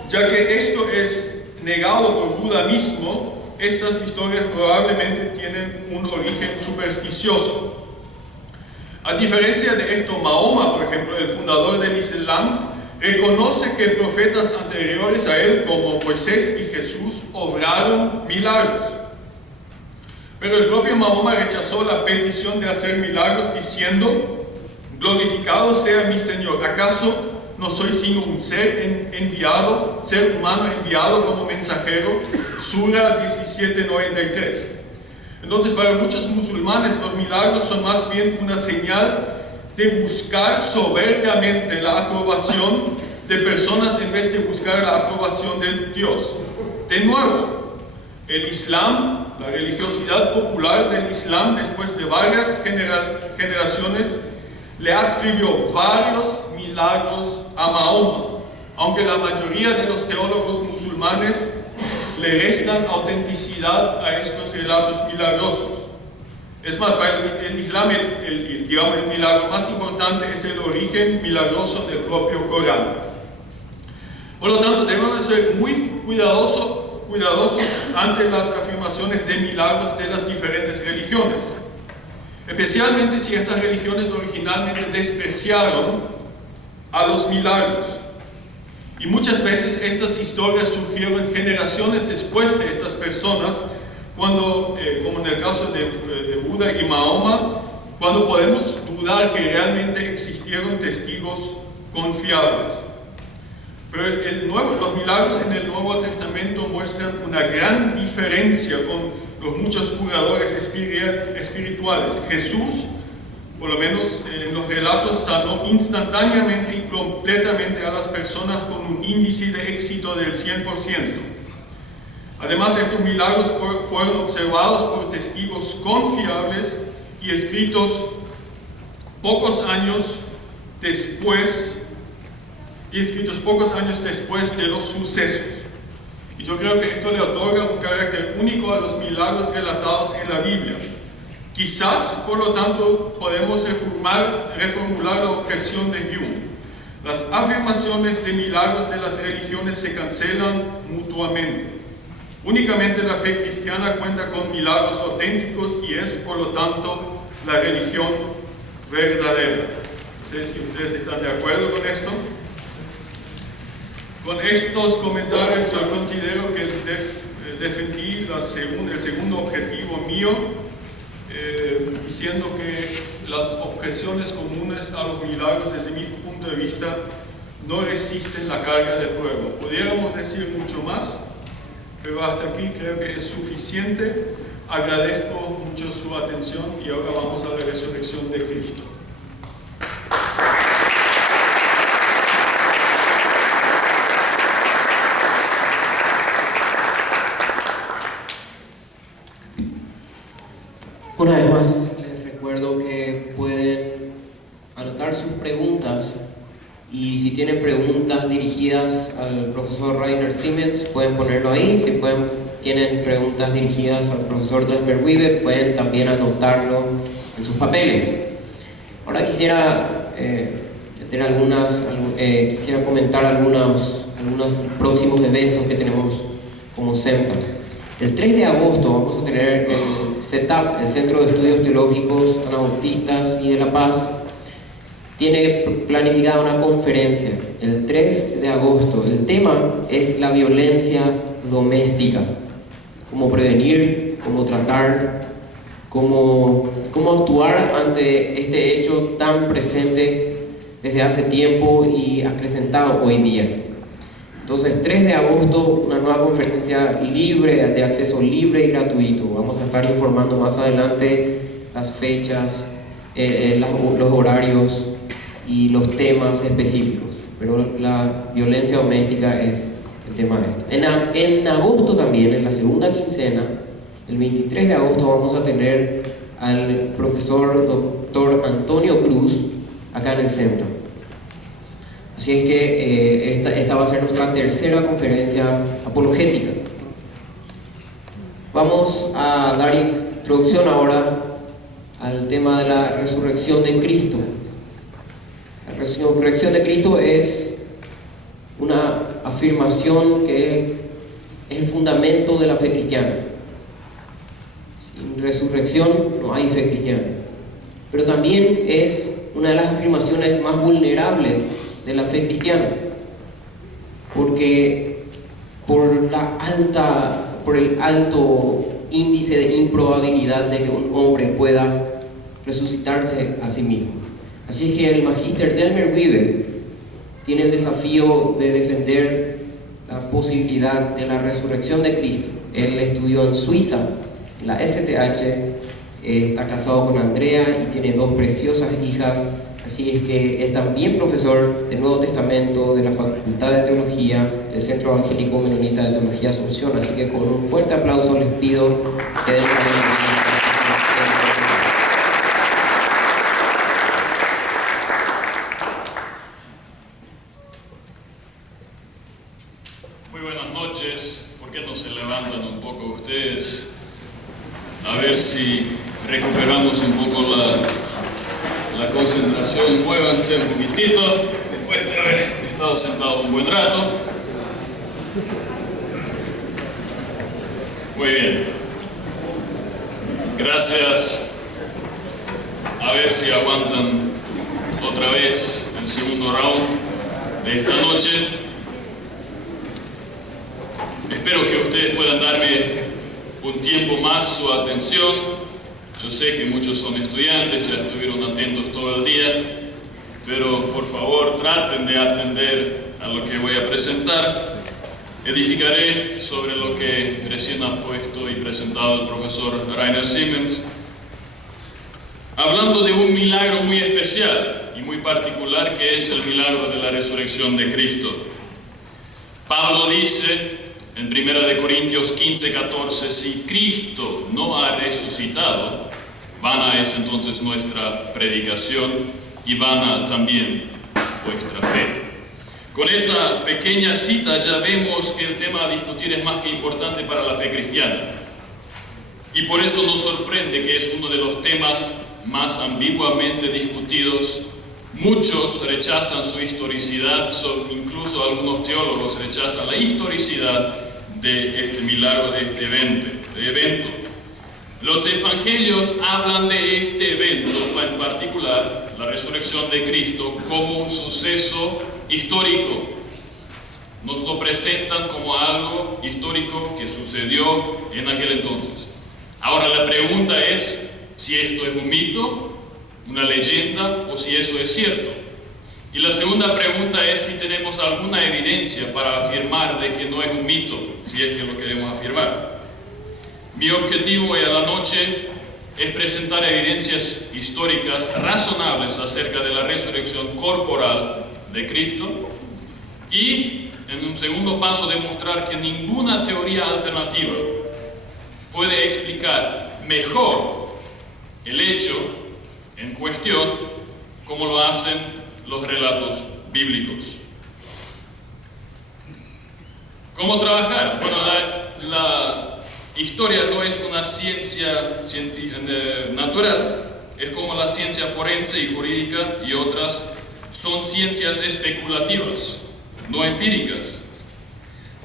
Ya que esto es negado por Buda mismo, estas historias probablemente tienen un origen supersticioso. A diferencia de esto, Mahoma, por ejemplo, el fundador del Islam, reconoce que profetas anteriores a él, como Moisés y Jesús, obraron milagros. Pero el propio Mahoma rechazó la petición de hacer milagros diciendo: glorificado sea mi Señor, ¿acaso no soy sino un ser humano enviado como mensajero? Sura 17:93. Entonces, para muchos musulmanes los milagros son más bien una señal de buscar soberbiamente la aprobación de personas en vez de buscar la aprobación de Dios. De nuevo, el Islam, la religiosidad popular del Islam, después de varias generaciones, le adscribió varios milagros a Mahoma, aunque la mayoría de los teólogos musulmanes le restan autenticidad a estos relatos milagrosos. Es más, para el Islam, el milagro más importante es el origen milagroso del propio Corán. Por lo tanto, debemos ser muy cuidadosos ante las afirmaciones de milagros de las diferentes religiones, especialmente si estas religiones originalmente despreciaron a los milagros. Y muchas veces estas historias surgieron generaciones después de estas personas, cuando, como en el caso de Buda y Mahoma, cuando podemos dudar que realmente existieron testigos confiables. Pero los milagros en el Nuevo Testamento muestran una gran diferencia con los muchos curadores espirituales. Jesús, por lo menos en los relatos, sanó instantáneamente y completamente a las personas con un índice de éxito del 100%. Además, estos milagros fueron observados por testigos confiables y escritos pocos años después de los sucesos. Y yo creo que esto le otorga un carácter único a los milagros relatados en la Biblia. Quizás, por lo tanto, podemos reformular la objeción de Hume. Las afirmaciones de milagros de las religiones se cancelan mutuamente. Únicamente la fe cristiana cuenta con milagros auténticos y es, por lo tanto, la religión verdadera. No sé si ustedes están de acuerdo con esto. Con estos comentarios yo considero que defendí el segundo objetivo mío, diciendo que las objeciones comunes a los milagros desde mi punto de vista no resisten la carga de prueba. Pudiéramos decir mucho más, pero hasta aquí creo que es suficiente. Agradezco mucho su atención y ahora vamos a la resurrección de Cristo. Una vez más, les recuerdo que pueden anotar sus preguntas y si tienen preguntas dirigidas al profesor Rainer Siemens, pueden ponerlo ahí. Si tienen preguntas dirigidas al profesor Delmer Wiebe, pueden también anotarlo en sus papeles. Ahora quisiera quisiera comentar algunos próximos eventos que tenemos como CEMTA. El 3 de agosto vamos a tener el CETAP, el Centro de Estudios Teológicos Anabautistas y de la Paz. Tiene planificada una conferencia el 3 de agosto. El tema es la violencia doméstica. Cómo prevenir, cómo tratar, cómo actuar ante este hecho tan presente desde hace tiempo y acrecentado hoy día. Entonces, 3 de agosto, una nueva conferencia libre, de acceso libre y gratuito. Vamos a estar informando más adelante las fechas, los horarios y los temas específicos. Pero la violencia doméstica es el tema de esto. En agosto también, en la segunda quincena, el 23 de agosto, vamos a tener al profesor Dr. Antonio Cruz acá en el CEMTA. Así es que esta va a ser nuestra tercera conferencia apologética. Vamos a dar introducción ahora al tema de la resurrección de Cristo. La resurrección de Cristo es una afirmación que es el fundamento de la fe cristiana. Sin resurrección no hay fe cristiana. Pero también es una de las afirmaciones más vulnerables de la fe cristiana, porque por el alto índice de improbabilidad de que un hombre pueda resucitarse a sí mismo. Así es que el magíster Delmer Wiebe tiene el desafío de defender la posibilidad de la resurrección de Cristo. Él estudió en Suiza, en la STH, está casado con Andrea y tiene 2 preciosas hijas. Así es que es también profesor del Nuevo Testamento, de la Facultad de Teología, del Centro Evangélico Menonita de Teología Asunción. Así que con un fuerte aplauso les pido que den Muy buenas noches. ¿Por qué no se levantan un poco ustedes? A ver si recuperamos un poco la concentración. Muévanse un poquitito después de haber estado sentado un buen rato. Muy bien, gracias. A ver si aguantan otra vez el segundo round de esta noche. Espero que ustedes puedan darme un tiempo más su atención. Yo sé que muchos son estudiantes, ya estuvieron atentos todo el día, pero por favor traten de atender a lo que voy a presentar. Edificaré sobre lo que recién ha puesto y presentado el profesor Rainer Siemens, hablando de un milagro muy especial y muy particular, que es el milagro de la resurrección de Cristo. Pablo dice en 1 Corintios 15:14, si Cristo no ha resucitado, vana es entonces nuestra predicación y vana también vuestra fe. Con esa pequeña cita ya vemos que el tema a discutir es más que importante para la fe cristiana. Y por eso nos sorprende que es uno de los temas más ambiguamente discutidos. Muchos rechazan su historicidad, incluso algunos teólogos rechazan la historicidad de este milagro, de este evento. Los evangelios hablan de este evento en particular, la resurrección de Cristo, como un suceso histórico. Nos lo presentan como algo histórico que sucedió en aquel entonces. Ahora la pregunta es si esto es un mito, una leyenda, o si eso es cierto. Y la segunda pregunta es si tenemos alguna evidencia para afirmar de que no es un mito, si es que lo queremos afirmar. Mi objetivo hoy a la noche es presentar evidencias históricas razonables acerca de la resurrección corporal de Cristo y, en un segundo paso, demostrar que ninguna teoría alternativa puede explicar mejor el hecho en cuestión como lo hacen los relatos bíblicos. ¿Cómo trabajar? Bueno, la historia no es una ciencia natural, es como la ciencia forense y jurídica y otras son ciencias especulativas, no empíricas.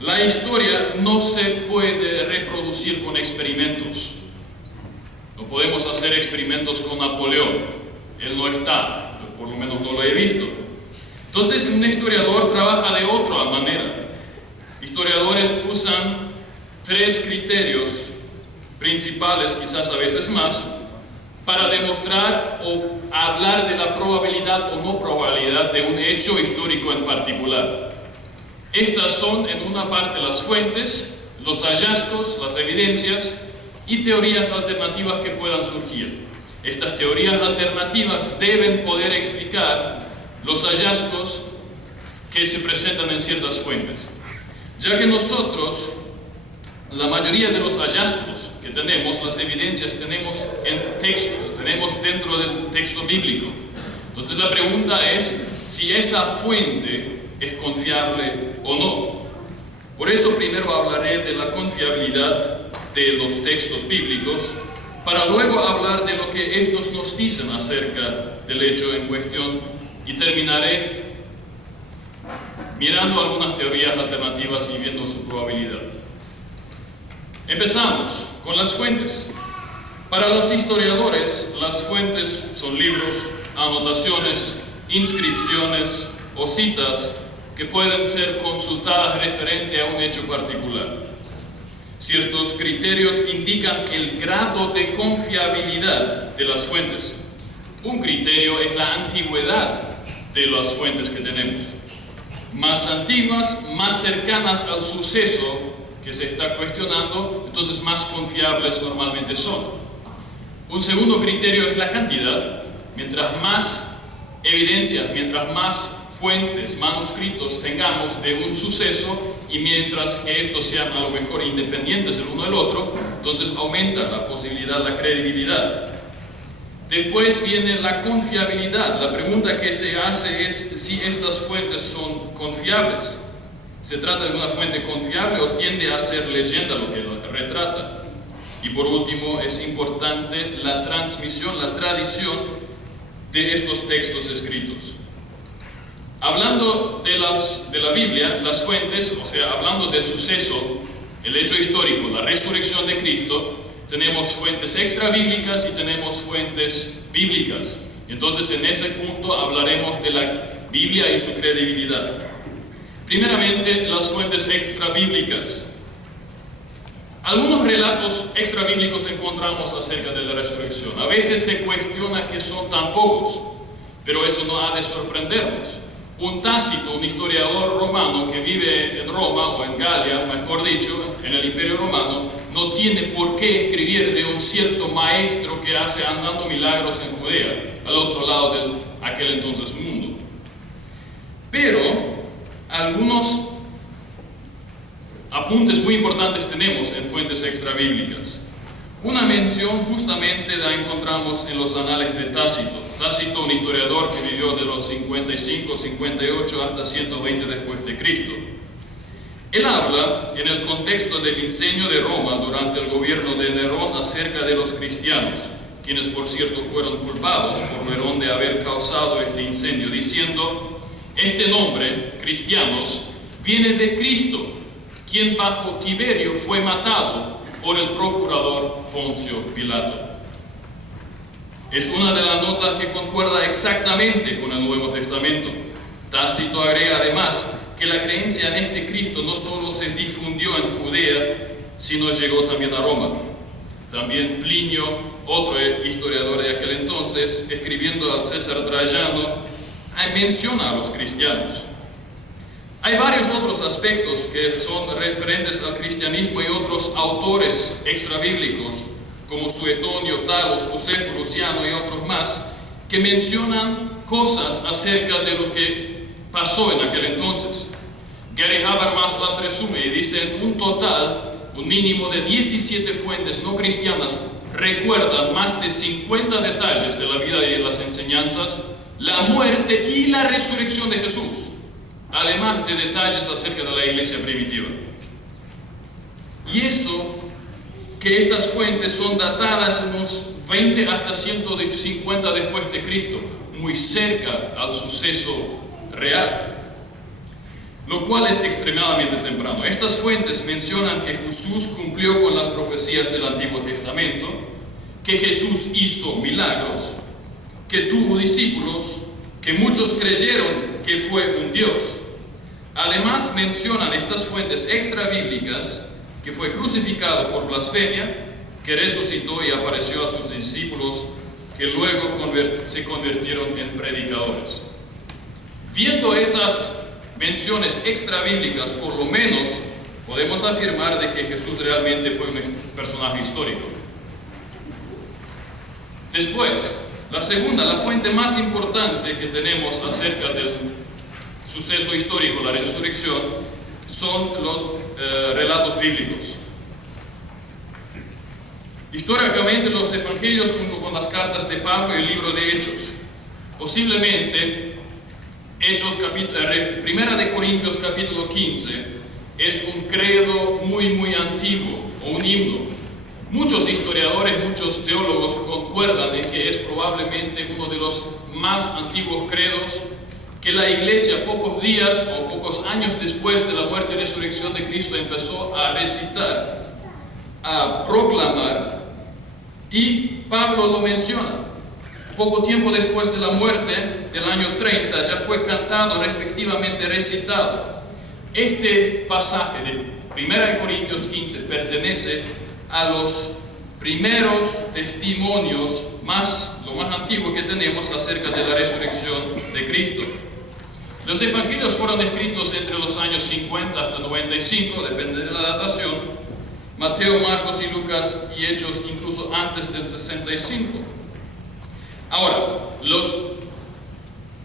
La historia no se puede reproducir con experimentos. No podemos hacer experimentos con Napoleón, él no está, por lo menos no lo he visto. Entonces un historiador trabaja de otra manera. Historiadores usan 3 criterios principales, quizás a veces más, para demostrar o hablar de la probabilidad o no probabilidad de un hecho histórico en particular. Estas son en una parte las fuentes, los hallazgos, las evidencias y teorías alternativas que puedan surgir. Estas teorías alternativas deben poder explicar los hallazgos que se presentan en ciertas fuentes, ya que nosotros, la mayoría de los hallazgos que tenemos, las evidencias tenemos en textos, tenemos dentro del texto bíblico. Entonces la pregunta es si esa fuente es confiable o no. Por eso primero hablaré de la confiabilidad de los textos bíblicos, para luego hablar de lo que estos nos dicen acerca del hecho en cuestión, y terminaré mirando algunas teorías alternativas y viendo su probabilidad. Empezamos con las fuentes. Para los historiadores, las fuentes son libros, anotaciones, inscripciones o citas que pueden ser consultadas referente a un hecho particular. Ciertos criterios indican el grado de confiabilidad de las fuentes. Un criterio es la antigüedad de las fuentes que tenemos. Más antiguas, más cercanas al suceso que se está cuestionando, entonces más confiables normalmente son. Un segundo criterio es la cantidad. Mientras más evidencias, mientras más fuentes, manuscritos tengamos de un suceso, y mientras que estos sean a lo mejor independientes el uno del otro, entonces aumenta la posibilidad, la credibilidad. Después viene la confiabilidad. La pregunta que se hace es si estas fuentes son confiables. ¿Se trata de una fuente confiable o tiende a ser leyenda lo que lo retrata? Y por último, es importante la transmisión, la tradición de estos textos escritos. Hablando de la Biblia, las fuentes, o sea, hablando del suceso, el hecho histórico, la resurrección de Cristo, tenemos fuentes extrabíblicas y tenemos fuentes bíblicas. Entonces, en ese punto hablaremos de la Biblia y su credibilidad. Primeramente, las fuentes extrabíblicas. Algunos relatos extrabíblicos encontramos acerca de la resurrección. A veces se cuestiona que son tan pocos, pero eso no ha de sorprendernos. Un Tácito, un historiador romano que vive en Roma o en Galia, mejor dicho, en el Imperio Romano, no tiene por qué escribir de un cierto maestro que hace andando milagros en Judea, al otro lado de aquel entonces mundo. Pero algunos apuntes muy importantes tenemos en fuentes extrabíblicas. Una mención justamente la encontramos en los anales de Tácito. Tácito, un historiador que vivió de los 55, 58 hasta 120 después de Cristo. Él habla en el contexto del incendio de Roma durante el gobierno de Nerón acerca de los cristianos, quienes por cierto fueron culpados por Nerón de haber causado este incendio, diciendo: este nombre, cristianos, viene de Cristo, quien bajo Tiberio fue matado por el procurador Poncio Pilato. Es una de las notas que concuerda exactamente con el Nuevo Testamento. Tácito agrega además que la creencia en este Cristo no solo se difundió en Judea, sino llegó también a Roma. También Plinio, otro historiador de aquel entonces, escribiendo al César Trajano, menciona a los cristianos. Hay varios otros aspectos que son referentes al cristianismo y otros autores extrabíblicos, como Suetonio, Talos, Josefo, Luciano y otros más, que mencionan cosas acerca de lo que pasó en aquel entonces. Gary Habermas las resume y dice: en un total, un mínimo de 17 fuentes no cristianas recuerdan más de 50 detalles de la vida y las enseñanzas, la muerte y la resurrección de Jesús, además de detalles acerca de la iglesia primitiva. Y eso, que estas fuentes son datadas unos 20 hasta 150 después de Cristo, muy cerca al suceso real, lo cual es extremadamente temprano. Estas fuentes mencionan que Jesús cumplió con las profecías del Antiguo Testamento, que Jesús hizo milagros, que tuvo discípulos, que muchos creyeron que fue un Dios. Además mencionan estas fuentes extrabíblicas que fue crucificado por blasfemia, que resucitó y apareció a sus discípulos, que luego se convirtieron en predicadores. Viendo esas menciones extrabíblicas, por lo menos podemos afirmar de que Jesús realmente fue un personaje histórico. Después, la segunda, la fuente más importante que tenemos acerca del suceso histórico, la resurrección, son los relatos bíblicos. Históricamente, los evangelios junto con las cartas de Pablo y el libro de Hechos. Posiblemente, Primera de Corintios capítulo 15 es un credo muy antiguo, o un himno. Muchos historiadores, muchos teólogos concuerdan en que es probablemente uno de los más antiguos credos que la iglesia pocos días o pocos años después de la muerte y resurrección de Cristo empezó a recitar, a proclamar, y Pablo lo menciona. Poco tiempo después de la muerte, del año 30, ya fue cantado, respectivamente recitado. Este pasaje de 1 Corintios 15 pertenece a los primeros testimonios, lo más antiguo que tenemos acerca de la resurrección de Cristo. Los evangelios fueron escritos entre los años 50 hasta 95, depende de la datación. Mateo, Marcos y Lucas y Hechos incluso antes del 65. Ahora, los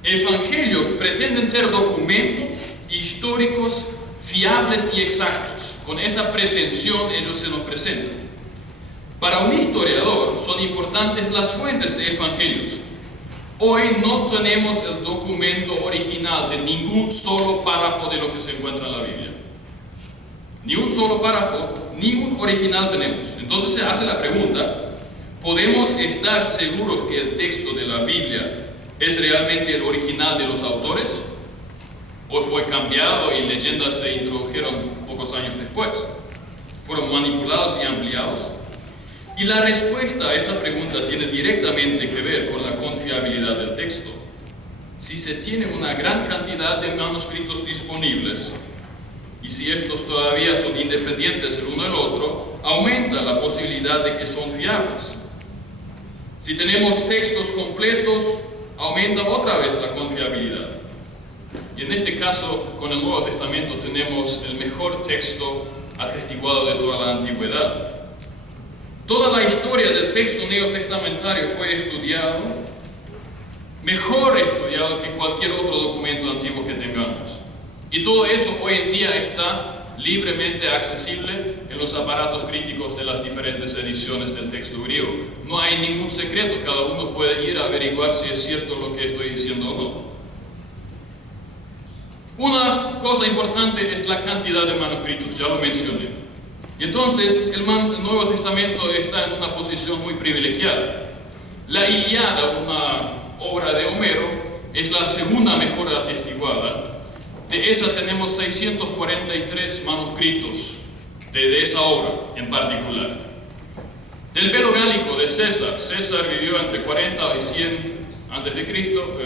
evangelios pretenden ser documentos históricos fiables y exactos. Con esa pretensión ellos se nos presentan. Para un historiador son importantes las fuentes de evangelios. Hoy no tenemos el documento original de ningún solo párrafo de lo que se encuentra en la Biblia. Ni un solo párrafo, ni un original tenemos. Entonces se hace la pregunta: ¿podemos estar seguros que el texto de la Biblia es realmente el original de los autores? ¿O fue cambiado y leyendas se introdujeron pocos años después? ¿Fueron manipulados y ampliados? Y la respuesta a esa pregunta tiene directamente que ver con la confiabilidad del texto. Si se tiene una gran cantidad de manuscritos disponibles, y si estos todavía son independientes el uno del otro, aumenta la posibilidad de que son fiables. Si tenemos textos completos, aumenta otra vez la confiabilidad. Y en este caso, con el Nuevo Testamento tenemos el mejor texto atestiguado de toda la antigüedad. Toda la historia del texto neotestamentario fue estudiado, mejor estudiado que cualquier otro documento antiguo que tengamos. Y todo eso hoy en día está libremente accesible en los aparatos críticos de las diferentes ediciones del texto griego. No hay ningún secreto, cada uno puede ir a averiguar si es cierto lo que estoy diciendo o no. Una cosa importante es la cantidad de manuscritos, ya lo mencioné. Y entonces el Nuevo Testamento está en una posición muy privilegiada. La Ilíada, una obra de Homero, es la segunda mejor atestiguada. De esa tenemos 643 manuscritos de esa obra en particular. Del Velo Gálico de César vivió entre 40 y 100 antes de Cristo,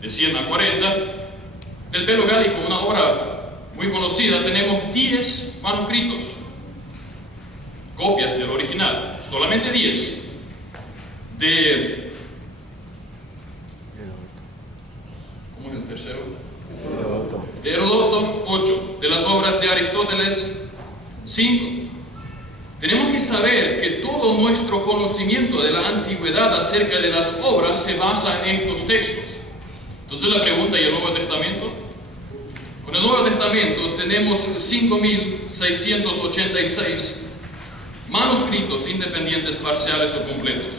de 100 a 40. Del Velo Gálico, una obra muy conocida, tenemos 10 manuscritos, copias del original, solamente 10. ¿Cómo es el tercero? De Heródoto, 8. De las obras de Aristóteles, 5. Tenemos que saber que todo nuestro conocimiento de la antigüedad acerca de las obras se basa en estos textos. Entonces la pregunta, ¿y el Nuevo Testamento? Con el Nuevo Testamento tenemos 5.686 manuscritos independientes, parciales o completos.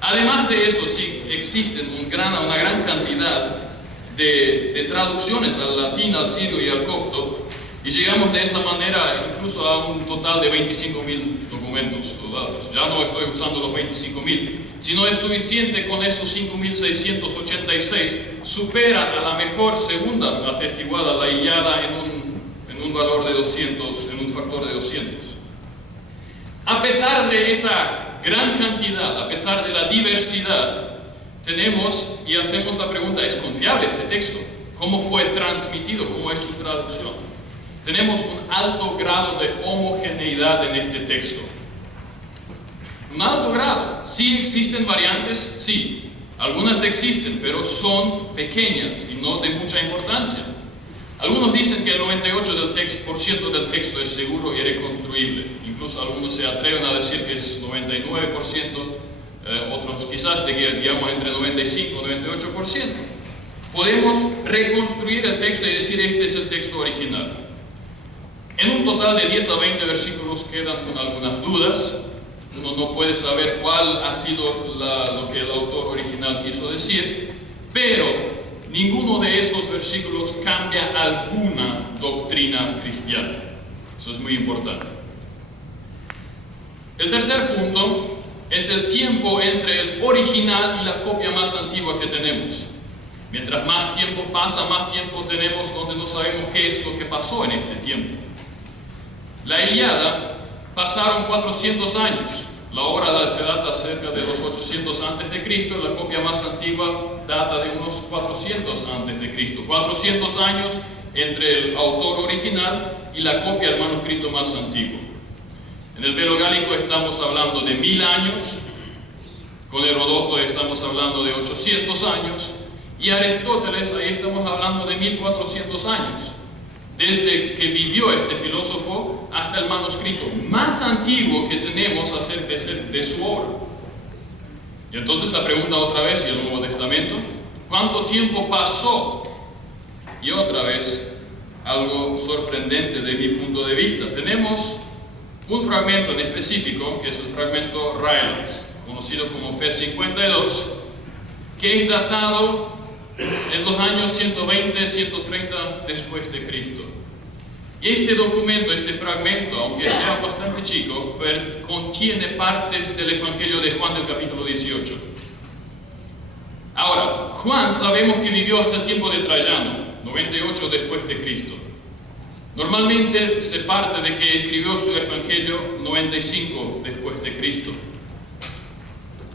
Además de eso, sí existen una gran cantidad de traducciones al latín, al sirio y al copto, y llegamos de esa manera incluso a un total de 25.000 documentos o datos. Ya no estoy usando los 25.000. Si no es suficiente con esos 5.686, superan a la mejor segunda atestiguada, la Ilíada, en un valor de 200, en un factor de 200. A pesar de esa gran cantidad, a pesar de la diversidad, tenemos y hacemos la pregunta, ¿es confiable este texto? ¿Cómo fue transmitido? ¿Cómo es su traducción? Tenemos un alto grado de homogeneidad en este texto. Un alto grado. ¿Sí existen variantes? Sí. Algunas existen, pero son pequeñas y no de mucha importancia. Algunos dicen que el 98% del texto es seguro y reconstruible. Incluso algunos se atreven a decir que es 99%. Otros quizás digamos entre 95 y 98%. Podemos reconstruir el texto y decir este es el texto original. En un total de 10 a 20 versículos quedan con algunas dudas. Uno no puede saber cuál ha sido lo que el autor original quiso decir, pero ninguno de estos versículos cambia alguna doctrina cristiana. Eso es muy importante. El tercer punto es el tiempo entre el original y la copia más antigua que tenemos. Mientras más tiempo pasa, más tiempo tenemos donde no sabemos qué es lo que pasó en este tiempo. La Ilíada pasaron 400 años. La obra se data cerca de los 800 a.C., la copia más antigua data de unos 400 a.C. 400 años entre el autor original y la copia del manuscrito más antiguo. En el Velo Gálico estamos hablando de 1000 años, con Heródoto estamos hablando de 800 años, y Aristóteles, ahí estamos hablando de 1400 años, desde que vivió este filósofo hasta el manuscrito más antiguo que tenemos acerca de su obra. Y entonces la pregunta otra vez, ¿y el Nuevo Testamento? ¿Cuánto tiempo pasó? Y otra vez, algo sorprendente de mi punto de vista. Tenemos un fragmento en específico, que es el fragmento Rylance, conocido como P52, que es datado en los años 120-130 después de Cristo. Y este documento, este fragmento, aunque sea bastante chico, contiene partes del Evangelio de Juan del capítulo 18. Ahora, Juan sabemos que vivió hasta el tiempo de Trajano, 98 después de Cristo. Normalmente se parte de que escribió su Evangelio 95 después de Cristo.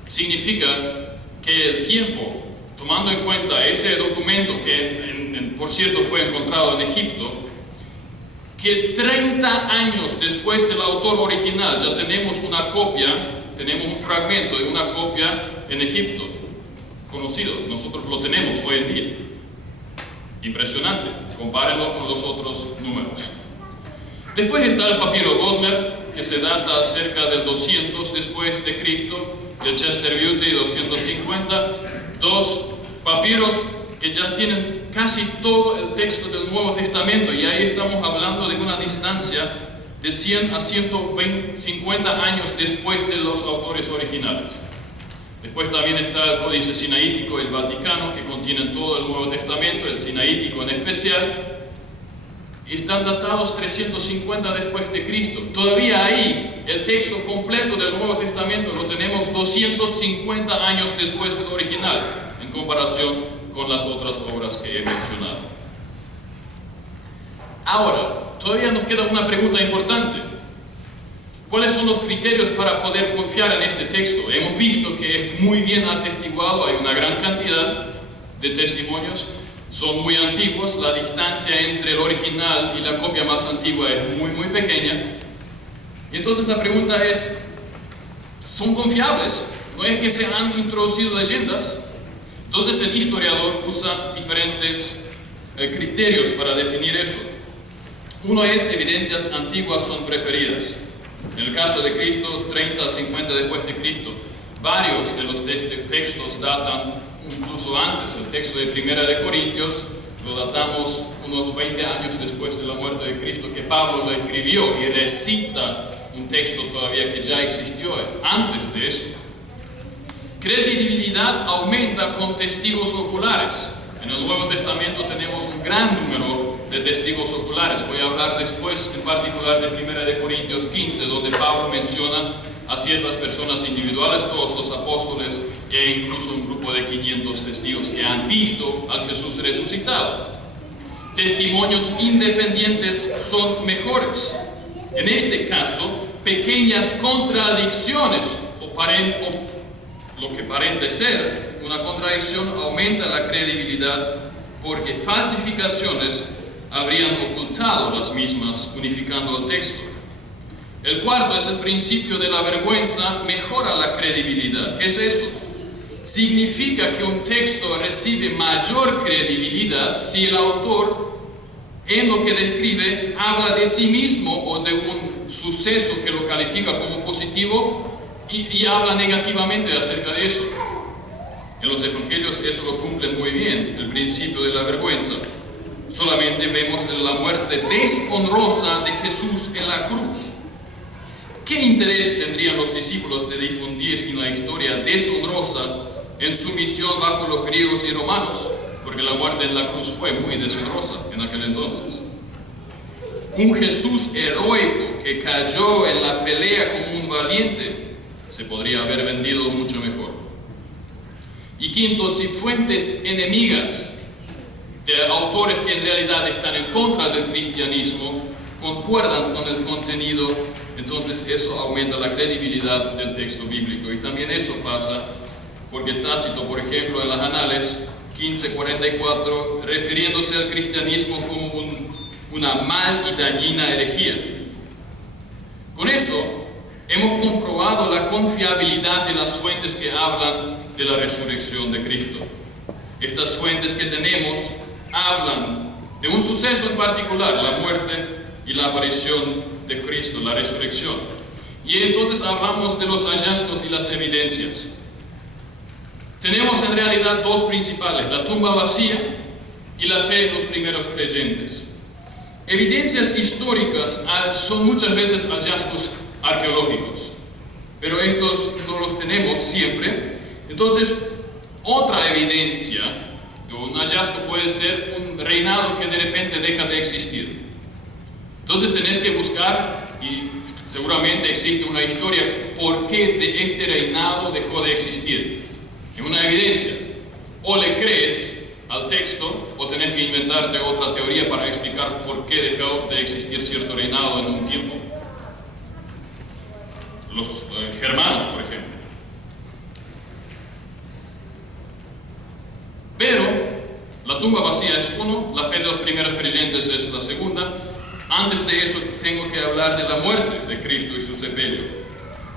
Significa que el tiempo, tomando en cuenta ese documento que por cierto fue encontrado en Egipto, que 30 años después del autor original ya tenemos una copia, tenemos un fragmento de una copia en Egipto, conocido, nosotros lo tenemos hoy en día. Impresionante, compárenlo con los otros números. Después está el papiro Bodmer, que se data cerca del 200 después de Cristo, el Chester Beatty 250, dos papiros que ya tienen casi todo el texto del Nuevo Testamento, y ahí estamos hablando de una distancia de 100 a 150 años después de los autores originales. Después también está el Códice Sinaítico, el Vaticano, que contienen todo el Nuevo Testamento, el Sinaítico en especial, y están datados 350 después de Cristo. Todavía ahí, el texto completo del Nuevo Testamento lo tenemos 250 años después del original, en comparación con las otras obras que he mencionado. Ahora, todavía nos queda una pregunta importante. ¿Cuáles son los criterios para poder confiar en este texto? Hemos visto que es muy bien atestiguado, hay una gran cantidad de testimonios, son muy antiguos, la distancia entre el original y la copia más antigua es muy pequeña. Y entonces la pregunta es, ¿son confiables? No es que se han introducido leyendas. Entonces el historiador usa diferentes criterios para definir eso. Uno es evidencias antiguas son preferidas. En el caso de Cristo, 30 a 50 después de Cristo, varios de los textos datan incluso antes. El texto de Primera de Corintios lo datamos unos 20 años después de la muerte de Cristo, que Pablo lo escribió y recita un texto todavía que ya existió antes de eso. Credibilidad aumenta con testigos oculares. En el Nuevo Testamento tenemos un gran número de testigos oculares. Voy a hablar después en particular de 1 de Corintios 15, donde Pablo menciona a ciertas personas individuales, todos los apóstoles e incluso un grupo de 500 testigos que han visto al Jesús resucitado. Testimonios independientes son mejores. En este caso, pequeñas contradicciones o lo que parece ser una contradicción aumenta la credibilidad, porque falsificaciones habrían ocultado las mismas, unificando el texto. El cuarto es el principio de la vergüenza, mejora la credibilidad. ¿Qué es eso? Significa que un texto recibe mayor credibilidad si el autor, en lo que describe, habla de sí mismo o de un suceso que lo califica como positivo y habla negativamente acerca de eso. En los evangelios eso lo cumplen muy bien, el principio de la vergüenza. Solamente vemos la muerte deshonrosa de Jesús en la cruz. ¿Qué interés tendrían los discípulos de difundir una historia deshonrosa en su misión bajo los griegos y romanos? Porque la muerte en la cruz fue muy deshonrosa en aquel entonces. Un Jesús heroico que cayó en la pelea como un valiente se podría haber vendido mucho mejor. Y quinto, si fuentes enemigas de autores que en realidad están en contra del cristianismo concuerdan con el contenido, entonces eso aumenta la credibilidad del texto bíblico. Y también eso pasa porque Tácito, por ejemplo, en las Anales 15:44, refiriéndose al cristianismo como una mal y dañina herejía. Con eso hemos comprobado la confiabilidad de las fuentes que hablan de la resurrección de Cristo. Estas fuentes que tenemos hablan de un suceso en particular, la muerte y la aparición de Cristo, la resurrección. Y entonces hablamos de los hallazgos y las evidencias. Tenemos en realidad dos principales, la tumba vacía y la fe en los primeros creyentes. Evidencias históricas son muchas veces hallazgos arqueológicos, pero estos no los tenemos siempre. Entonces, otra evidencia de un hallazgo puede ser un reinado que de repente deja de existir. Entonces tenés que buscar, y seguramente existe una historia, por qué de este reinado dejó de existir. Es una evidencia. O le crees al texto, o tenés que inventarte otra teoría para explicar por qué dejó de existir cierto reinado en un tiempo. Los germanos, por ejemplo. Pero la tumba vacía es uno, la fe de los primeros creyentes es la segunda. Antes de eso tengo que hablar de la muerte de Cristo y su sepelio.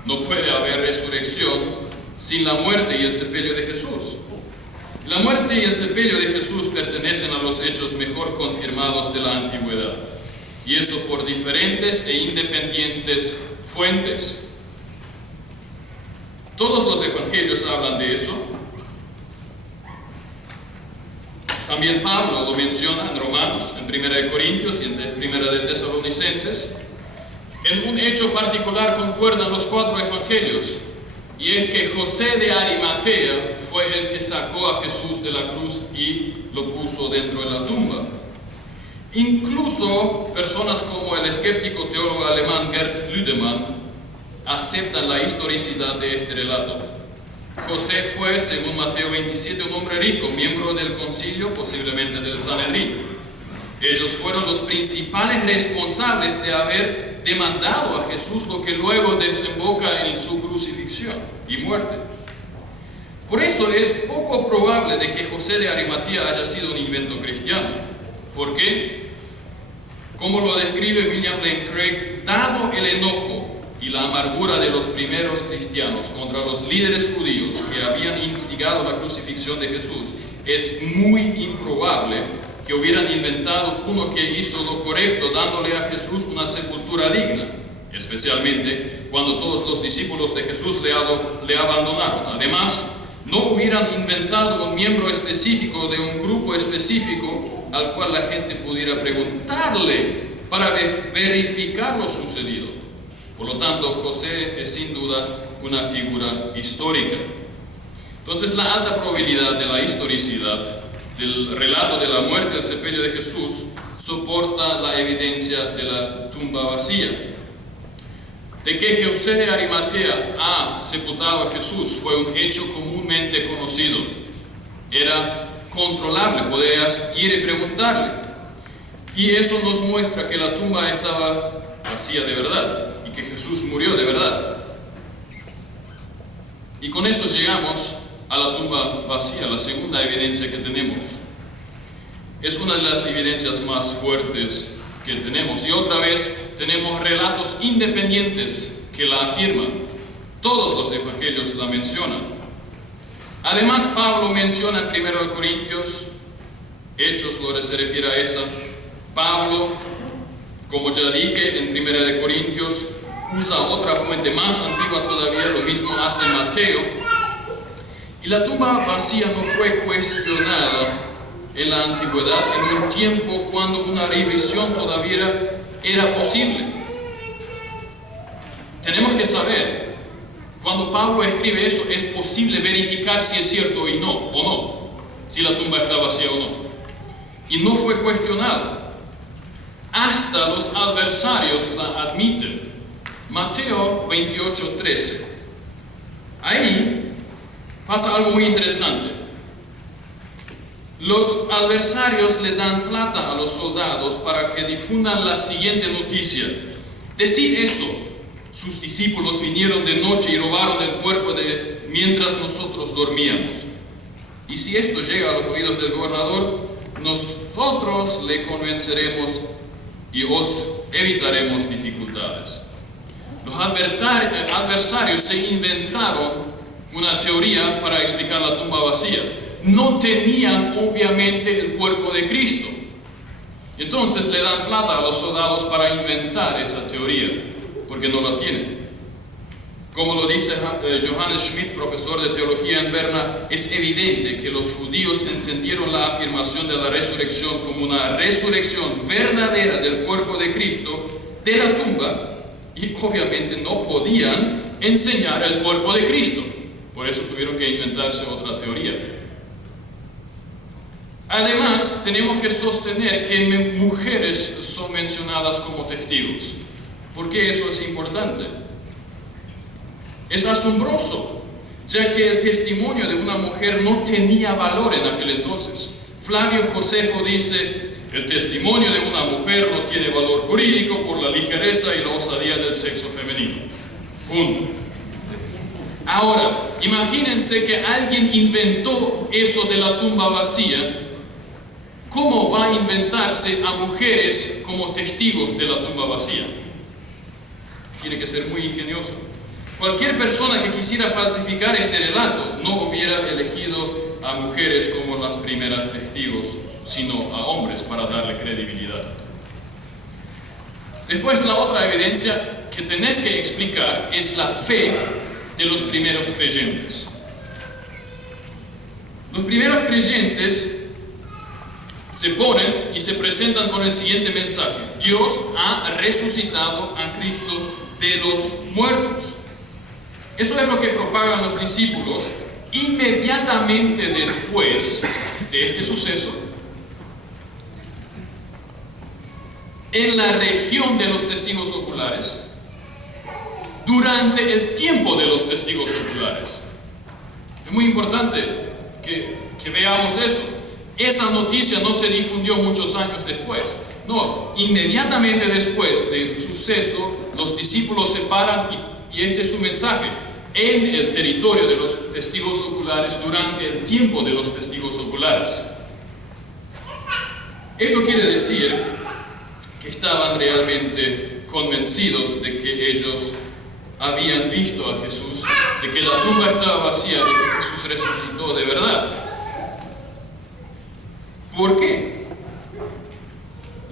No puede haber resurrección sin la muerte y el sepelio de Jesús. La muerte y el sepelio de Jesús pertenecen a los hechos mejor confirmados de la antigüedad, y eso por diferentes e independientes fuentes. Todos los evangelios hablan de eso. También Pablo lo menciona en Romanos, en 1 Corintios y en 1 Tesalonicenses. En un hecho particular concuerdan los 4 evangelios, y es que José de Arimatea fue el que sacó a Jesús de la cruz y lo puso dentro de la tumba. Incluso personas como el escéptico teólogo alemán Gerd Lüdemann aceptan la historicidad de este relato. José fue, según Mateo 27, un hombre rico, miembro del concilio, posiblemente del Sanedrín. Ellos fueron los principales responsables de haber demandado a Jesús lo que luego desemboca en su crucifixión y muerte. Por eso es poco probable de que José de Arimatea haya sido un invento cristiano. ¿Por qué? Como lo describe William Lane Craig, dado el enojo y la amargura de los primeros cristianos contra los líderes judíos que habían instigado la crucifixión de Jesús, es muy improbable que hubieran inventado uno que hizo lo correcto, dándole a Jesús una sepultura digna, especialmente cuando todos los discípulos de Jesús le abandonaron. Además, no hubieran inventado un miembro específico de un grupo específico al cual la gente pudiera preguntarle para verificar lo sucedido. Por lo tanto, José es sin duda una figura histórica. Entonces, la alta probabilidad de la historicidad del relato de la muerte y el sepelio de Jesús soporta la evidencia de la tumba vacía. De que José de Arimatea ha sepultado a Jesús fue un hecho comúnmente conocido. Era controlable, podías ir y preguntarle. Y eso nos muestra que la tumba estaba vacía de verdad y que Jesús murió de verdad. Y con eso llegamos a la tumba vacía, la segunda evidencia que tenemos. Es una de las evidencias más fuertes que tenemos. Y otra vez tenemos relatos independientes que la afirman. Todos los evangelios la mencionan. Además, Pablo menciona en 1 Corintios, Hechos lo que se refiere a esa. Pablo, como ya dije, en 1 Corintios usa otra fuente más antigua todavía, lo mismo hace Mateo. Y la tumba vacía no fue cuestionada en la antigüedad, en un tiempo cuando una revisión todavía era posible. Tenemos que saber, cuando Pablo escribe eso, es posible verificar si es cierto o no, si la tumba está vacía o no. Y no fue cuestionado. Hasta los adversarios la admiten. Mateo 28:13. Ahí pasa algo muy interesante. Los adversarios le dan plata a los soldados para que difundan la siguiente noticia. Decid esto: sus discípulos vinieron de noche y robaron el cuerpo mientras nosotros dormíamos. Y si esto llega a los oídos del gobernador, nosotros le convenceremos y os evitaremos dificultades. Los adversarios se inventaron una teoría para explicar la tumba vacía. No tenían obviamente el cuerpo de Cristo. Entonces le dan plata a los soldados para inventar esa teoría, porque no la tienen. Como lo dice Johannes Schmidt, profesor de teología en Berna, es evidente que los judíos entendieron la afirmación de la resurrección como una resurrección verdadera del cuerpo de Cristo de la tumba, y obviamente no podían enseñar el cuerpo de Cristo. Por eso tuvieron que inventarse otra teoría. Además, tenemos que sostener que mujeres son mencionadas como testigos. ¿Por qué eso es importante? Es asombroso, ya que el testimonio de una mujer no tenía valor en aquel entonces. Flavio Josefo dice: el testimonio de una mujer no tiene valor jurídico por la ligereza y la osadía del sexo femenino. Punto. Ahora, imagínense que alguien inventó eso de la tumba vacía ¿cómo va a inventarse a mujeres como testigos de la tumba vacía? Tiene que ser muy ingenioso. Cualquier persona que quisiera falsificar este relato no hubiera elegido a mujeres como las primeras testigos, sino a hombres para darle credibilidad. Después, la otra evidencia que tenés que explicar es la fe de los primeros creyentes. Los primeros creyentes se ponen y se presentan con el siguiente mensaje: Dios ha resucitado a Cristo de los muertos. Eso es lo que propagan los discípulos inmediatamente después de este suceso. En la región de los testigos oculares, durante el tiempo de los testigos oculares. Es muy importante que veamos eso. Esa noticia no se difundió muchos años después. No, inmediatamente después del suceso, los discípulos se paran y este es su mensaje en el territorio de los testigos oculares durante el tiempo de los testigos oculares. Esto quiere decir que estaban realmente convencidos de que ellos habían visto a Jesús, de que la tumba estaba vacía, de que Jesús resucitó de verdad. ¿Por qué?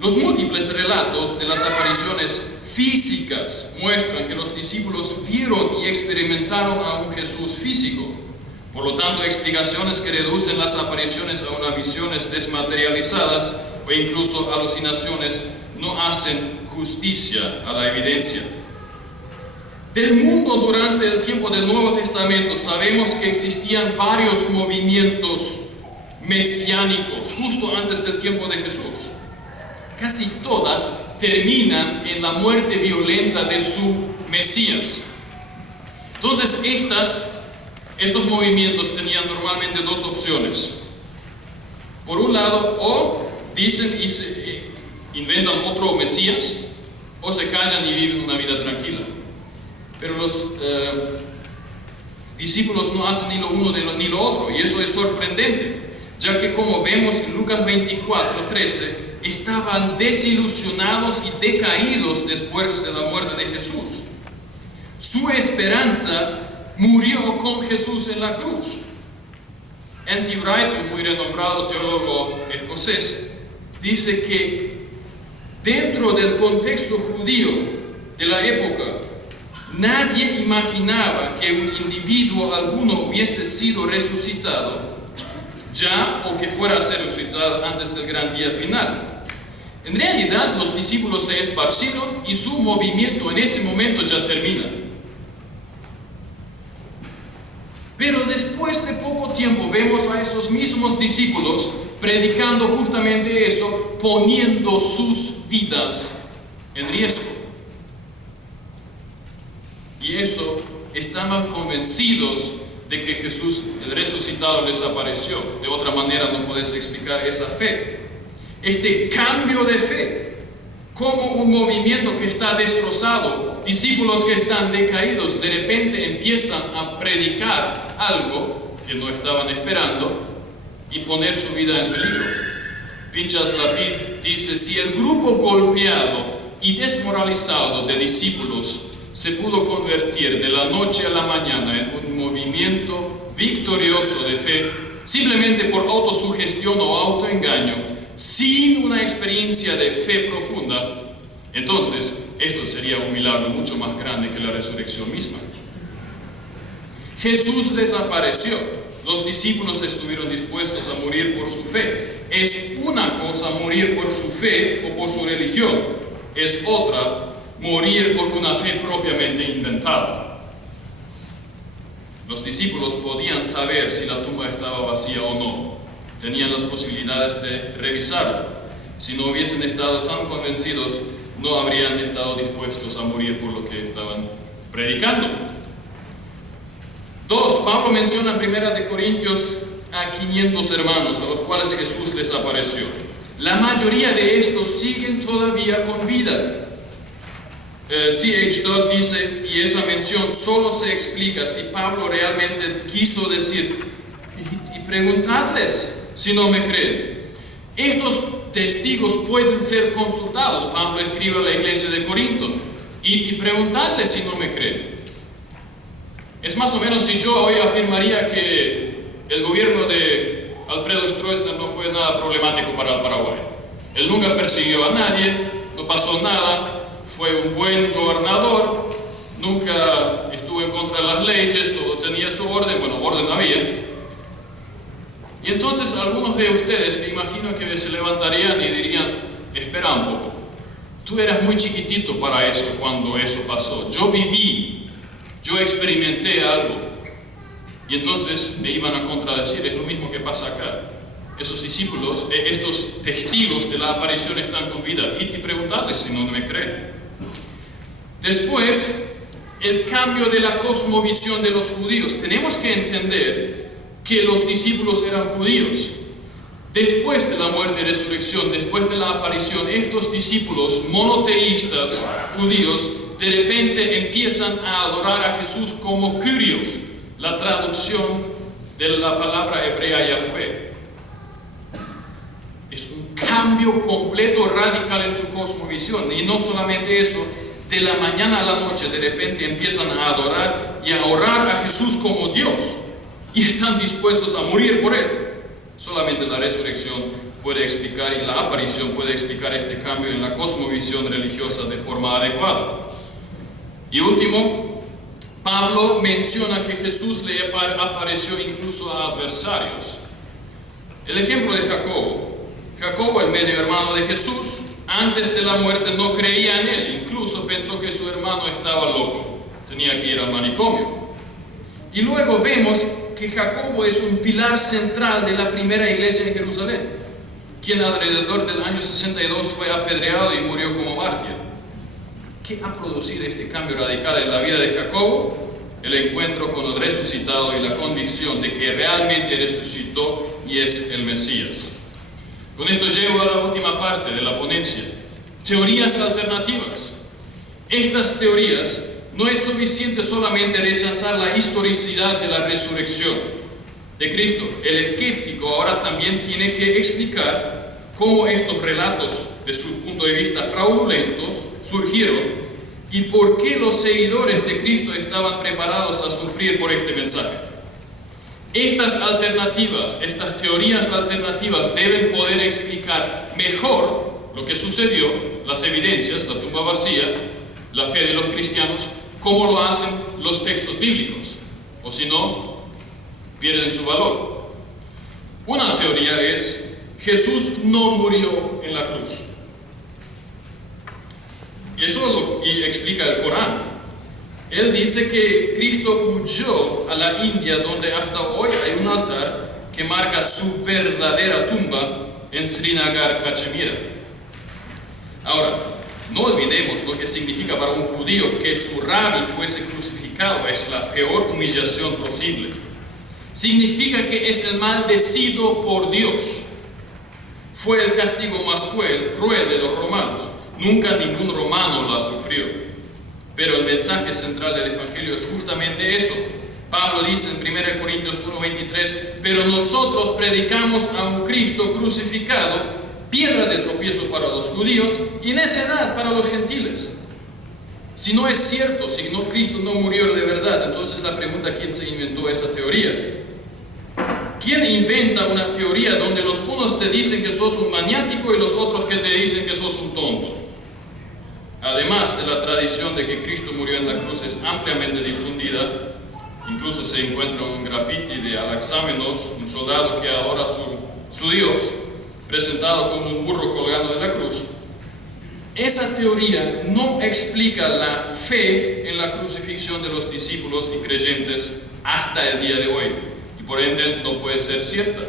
Los múltiples relatos de las apariciones físicas muestran que los discípulos vieron y experimentaron a un Jesús físico. Por lo tanto, explicaciones que reducen las apariciones a unas visiones desmaterializadas o incluso alucinaciones no hacen justicia a la evidencia. Del mundo durante el tiempo del Nuevo Testamento sabemos que existían varios movimientos mesiánicos justo antes del tiempo de Jesús. Casi todas terminan en la muerte violenta de su Mesías. Entonces estos movimientos tenían normalmente dos opciones. Por un lado, o dicen y se inventan otro Mesías, o se callan y viven una vida tranquila. Pero los discípulos no hacen ni lo uno ni lo otro, y eso es sorprendente, ya que como vemos en Lucas 24:13, estaban desilusionados y decaídos después de la muerte de Jesús. Su esperanza murió con Jesús en la cruz. N.T. Wright, un muy renombrado teólogo escocés, dice que dentro del contexto judío de la época, nadie imaginaba que un individuo alguno hubiese sido resucitado ya o que fuera a ser resucitado antes del gran día final. En realidad, los discípulos se esparcieron y su movimiento en ese momento ya termina. Pero después de poco tiempo vemos a esos mismos discípulos predicando justamente eso, poniendo sus vidas en riesgo. Y eso, estaban convencidos de que Jesús, el resucitado, les apareció. De otra manera no puedes explicar esa fe. Este cambio de fe, como un movimiento que está destrozado, discípulos que están decaídos, de repente empiezan a predicar algo que no estaban esperando y poner su vida en peligro. Pinchas Lapid dice: si el grupo golpeado y desmoralizado de discípulos se pudo convertir de la noche a la mañana en un movimiento victorioso de fe, simplemente por autosugestión o autoengaño, sin una experiencia de fe profunda, entonces esto sería un milagro mucho más grande que la resurrección misma. Jesús desapareció. Los discípulos estuvieron dispuestos a morir por su fe. Es una cosa morir por su fe o por su religión, es otra morir por una fe propiamente inventada. Los discípulos podían saber si la tumba estaba vacía o no. Tenían las posibilidades de revisarlo. Si no hubiesen estado tan convencidos, no habrían estado dispuestos a morir por lo que estaban predicando. 2. Pablo menciona en 1 Corintios a 500 hermanos a los cuales Jesús les apareció. La mayoría de estos siguen todavía con vida. C.H. Dodd dice, y esa mención solo se explica si Pablo realmente quiso decir, y preguntadles si no me creen. Estos testigos pueden ser consultados. Pablo escribe a la iglesia de Corinto: y preguntadle si no me creen. Es más o menos si yo hoy afirmaría que el gobierno de Alfredo Stroessner no fue nada problemático para el Paraguay. Él nunca persiguió a nadie, no pasó nada, fue un buen gobernador, nunca estuvo en contra de las leyes, todo tenía su orden, bueno, orden había. Y entonces algunos de ustedes me imagino que se levantarían y dirían: espera un poco, tú eras muy chiquitito para eso cuando eso pasó, yo viví, yo experimenté algo. Y entonces me iban a contradecir: es lo mismo que pasa acá. Esos discípulos, estos testigos de la aparición están con vida. Y te preguntarles si no me creen. Después, el cambio de la cosmovisión de los judíos. Tenemos que entender que los discípulos eran judíos. Después de la muerte y resurrección, después de la aparición, estos discípulos monoteístas judíos de repente empiezan a adorar a Jesús como Kyrios, la traducción de la palabra hebrea Yahvé. Es un cambio completo, radical en su cosmovisión. Y no solamente eso, de la mañana a la noche de repente empiezan a adorar y a orar a Jesús como Dios, y están dispuestos a morir por Él. Solamente la resurrección puede explicar, y la aparición puede explicar este cambio en la cosmovisión religiosa de forma adecuada. Y último, Pablo menciona que Jesús le apareció incluso a adversarios. El ejemplo de Jacobo. Jacobo, el medio hermano de Jesús, antes de la muerte no creía en él, incluso pensó que su hermano estaba loco, tenía que ir al manicomio. Y luego vemos que Jacobo es un pilar central de la primera iglesia en Jerusalén, quien alrededor del año 62 fue apedreado y murió como mártir. ¿Qué ha producido este cambio radical en la vida de Jacobo? El encuentro con el resucitado y la convicción de que realmente resucitó y es el Mesías. Con esto llego a la última parte de la ponencia: teorías alternativas. Estas teorías no es suficiente solamente rechazar la historicidad de la resurrección de Cristo. El escéptico ahora también tiene que explicar cómo estos relatos, de su punto de vista fraudulentos, surgieron y por qué los seguidores de Cristo estaban preparados a sufrir por este mensaje. Estas alternativas, estas teorías alternativas deben poder explicar mejor lo que sucedió, las evidencias, la tumba vacía, la fe de los cristianos, como lo hacen los textos bíblicos, o si no, pierden su valor. Una teoría es: Jesús no murió en la cruz. Y eso lo explica el Corán. Él dice que Cristo huyó a la India, donde hasta hoy hay un altar que marca su verdadera tumba en Srinagar, Cachemira. Ahora, no olvidemos lo que significa para un judío que su rabí fuese crucificado. Es la peor humillación posible. Significa que es el maldecido por Dios. Fue el castigo más cruel de los romanos. Nunca ningún romano la sufrió. Pero el mensaje central del Evangelio es justamente eso. Pablo dice en 1 Corintios 1:23: pero nosotros predicamos a un Cristo crucificado, piedra de tropiezo para los judíos y necedad para los gentiles. Si no es cierto, si no, Cristo no murió de verdad, entonces la pregunta: ¿quién se inventó esa teoría? ¿Quién inventa una teoría donde los unos te dicen que sos un maniático y los otros que te dicen que sos un tonto? Además de la tradición de que Cristo murió en la cruz es ampliamente difundida, incluso se encuentra un grafiti de Anaxámenos, un soldado que adora su Dios, presentado como un burro colgando de la cruz. Esa teoría no explica la fe en la crucifixión de los discípulos y creyentes hasta el día de hoy, y por ende no puede ser cierta.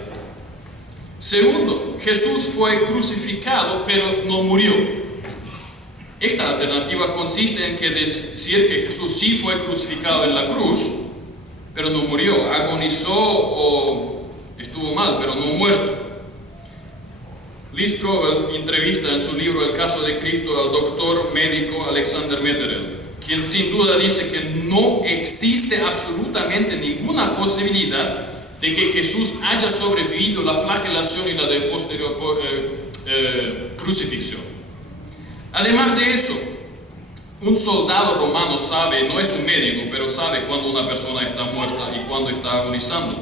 Segundo, Jesús fue crucificado pero no murió. Esta alternativa consiste en que decir que Jesús sí fue crucificado en la cruz, pero no murió, agonizó o estuvo mal, pero no muerto. Lee Strobel entrevista en su libro El caso de Cristo al doctor médico Alexander Metterel, quien sin duda dice que no existe absolutamente ninguna posibilidad de que Jesús haya sobrevivido la flagelación y la de posterior crucifixión. Además de eso, un soldado romano sabe, no es un médico, pero sabe cuando una persona está muerta y cuando está agonizando.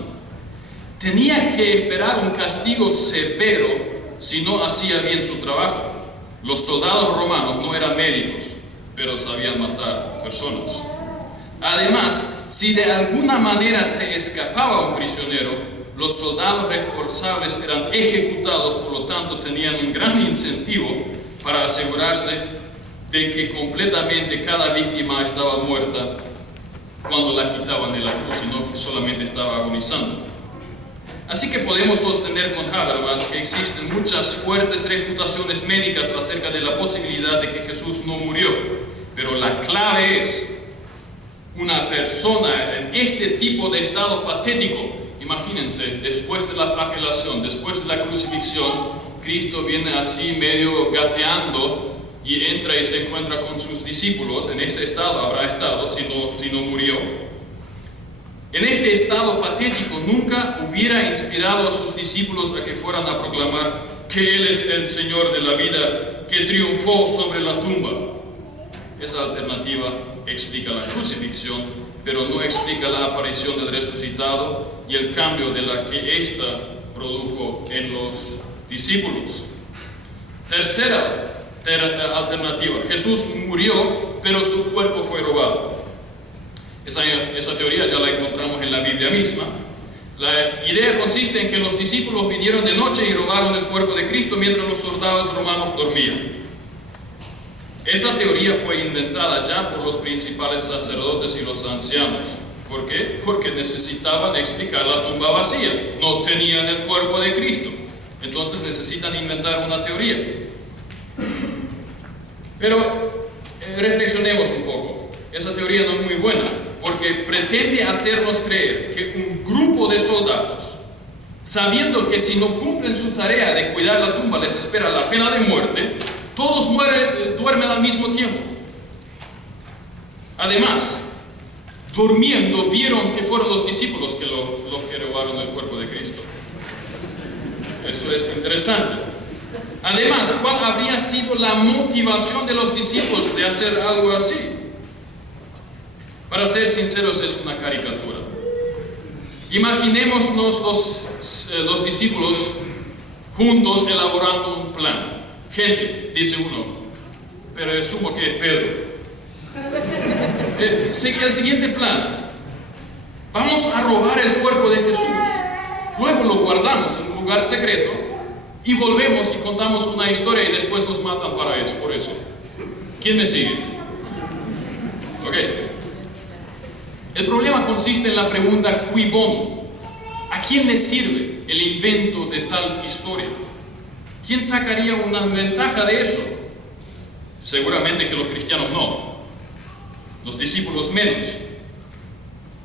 Tenía que esperar un castigo severo si no hacía bien su trabajo. Los soldados romanos no eran médicos, pero sabían matar personas. Además, si de alguna manera se escapaba un prisionero, los soldados responsables eran ejecutados, por lo tanto tenían un gran incentivo para asegurarse de que completamente cada víctima estaba muerta cuando la quitaban de la cruz y no solamente estaba agonizando. Así que podemos sostener con Habermas que existen muchas fuertes refutaciones médicas acerca de la posibilidad de que Jesús no murió, pero la clave es una persona en este tipo de estado patético. Imagínense, después de la flagelación, después de la crucifixión, Cristo viene así medio gateando y entra y se encuentra con sus discípulos. En ese estado habrá estado si no murió. En este estado patético nunca hubiera inspirado a sus discípulos a que fueran a proclamar que Él es el Señor de la vida, que triunfó sobre la tumba. Esa alternativa explica la crucifixión, pero no explica la aparición del resucitado y el cambio de la que ésta produjo en los discípulos. Tercera alternativa: Jesús murió, pero su cuerpo fue robado. Esa teoría ya la encontramos en la Biblia misma. La idea consiste en que los discípulos vinieron de noche y robaron el cuerpo de Cristo mientras los soldados romanos dormían. Esa teoría fue inventada ya por los principales sacerdotes y los ancianos. ¿Por qué? Porque necesitaban explicar la tumba vacía. No tenían el cuerpo de Cristo. Entonces necesitan inventar una teoría. Pero reflexionemos un poco. Esa teoría no es muy buena, porque pretende hacernos creer que un grupo de soldados, sabiendo que si no cumplen su tarea de cuidar la tumba les espera la pena de muerte, todos duermen al mismo tiempo. Además, durmiendo, vieron que fueron los discípulos los que robaron el cuerpo de Cristo. Eso es interesante. Además, ¿cuál habría sido la motivación de los discípulos de hacer algo así? Para ser sinceros, es una caricatura. Imaginémonos los discípulos juntos elaborando un plan. Gente, dice uno, pero asumo que es Pedro. El siguiente plan: vamos a robar el cuerpo de Jesús, luego lo guardamos en un lugar secreto y volvemos y contamos una historia y después nos matan por eso. ¿Quién me sigue? Ok. El problema consiste en la pregunta cui bono. ¿A quién le sirve el invento de tal historia? ¿Quién sacaría una ventaja de eso? Seguramente que los cristianos no. Los discípulos menos.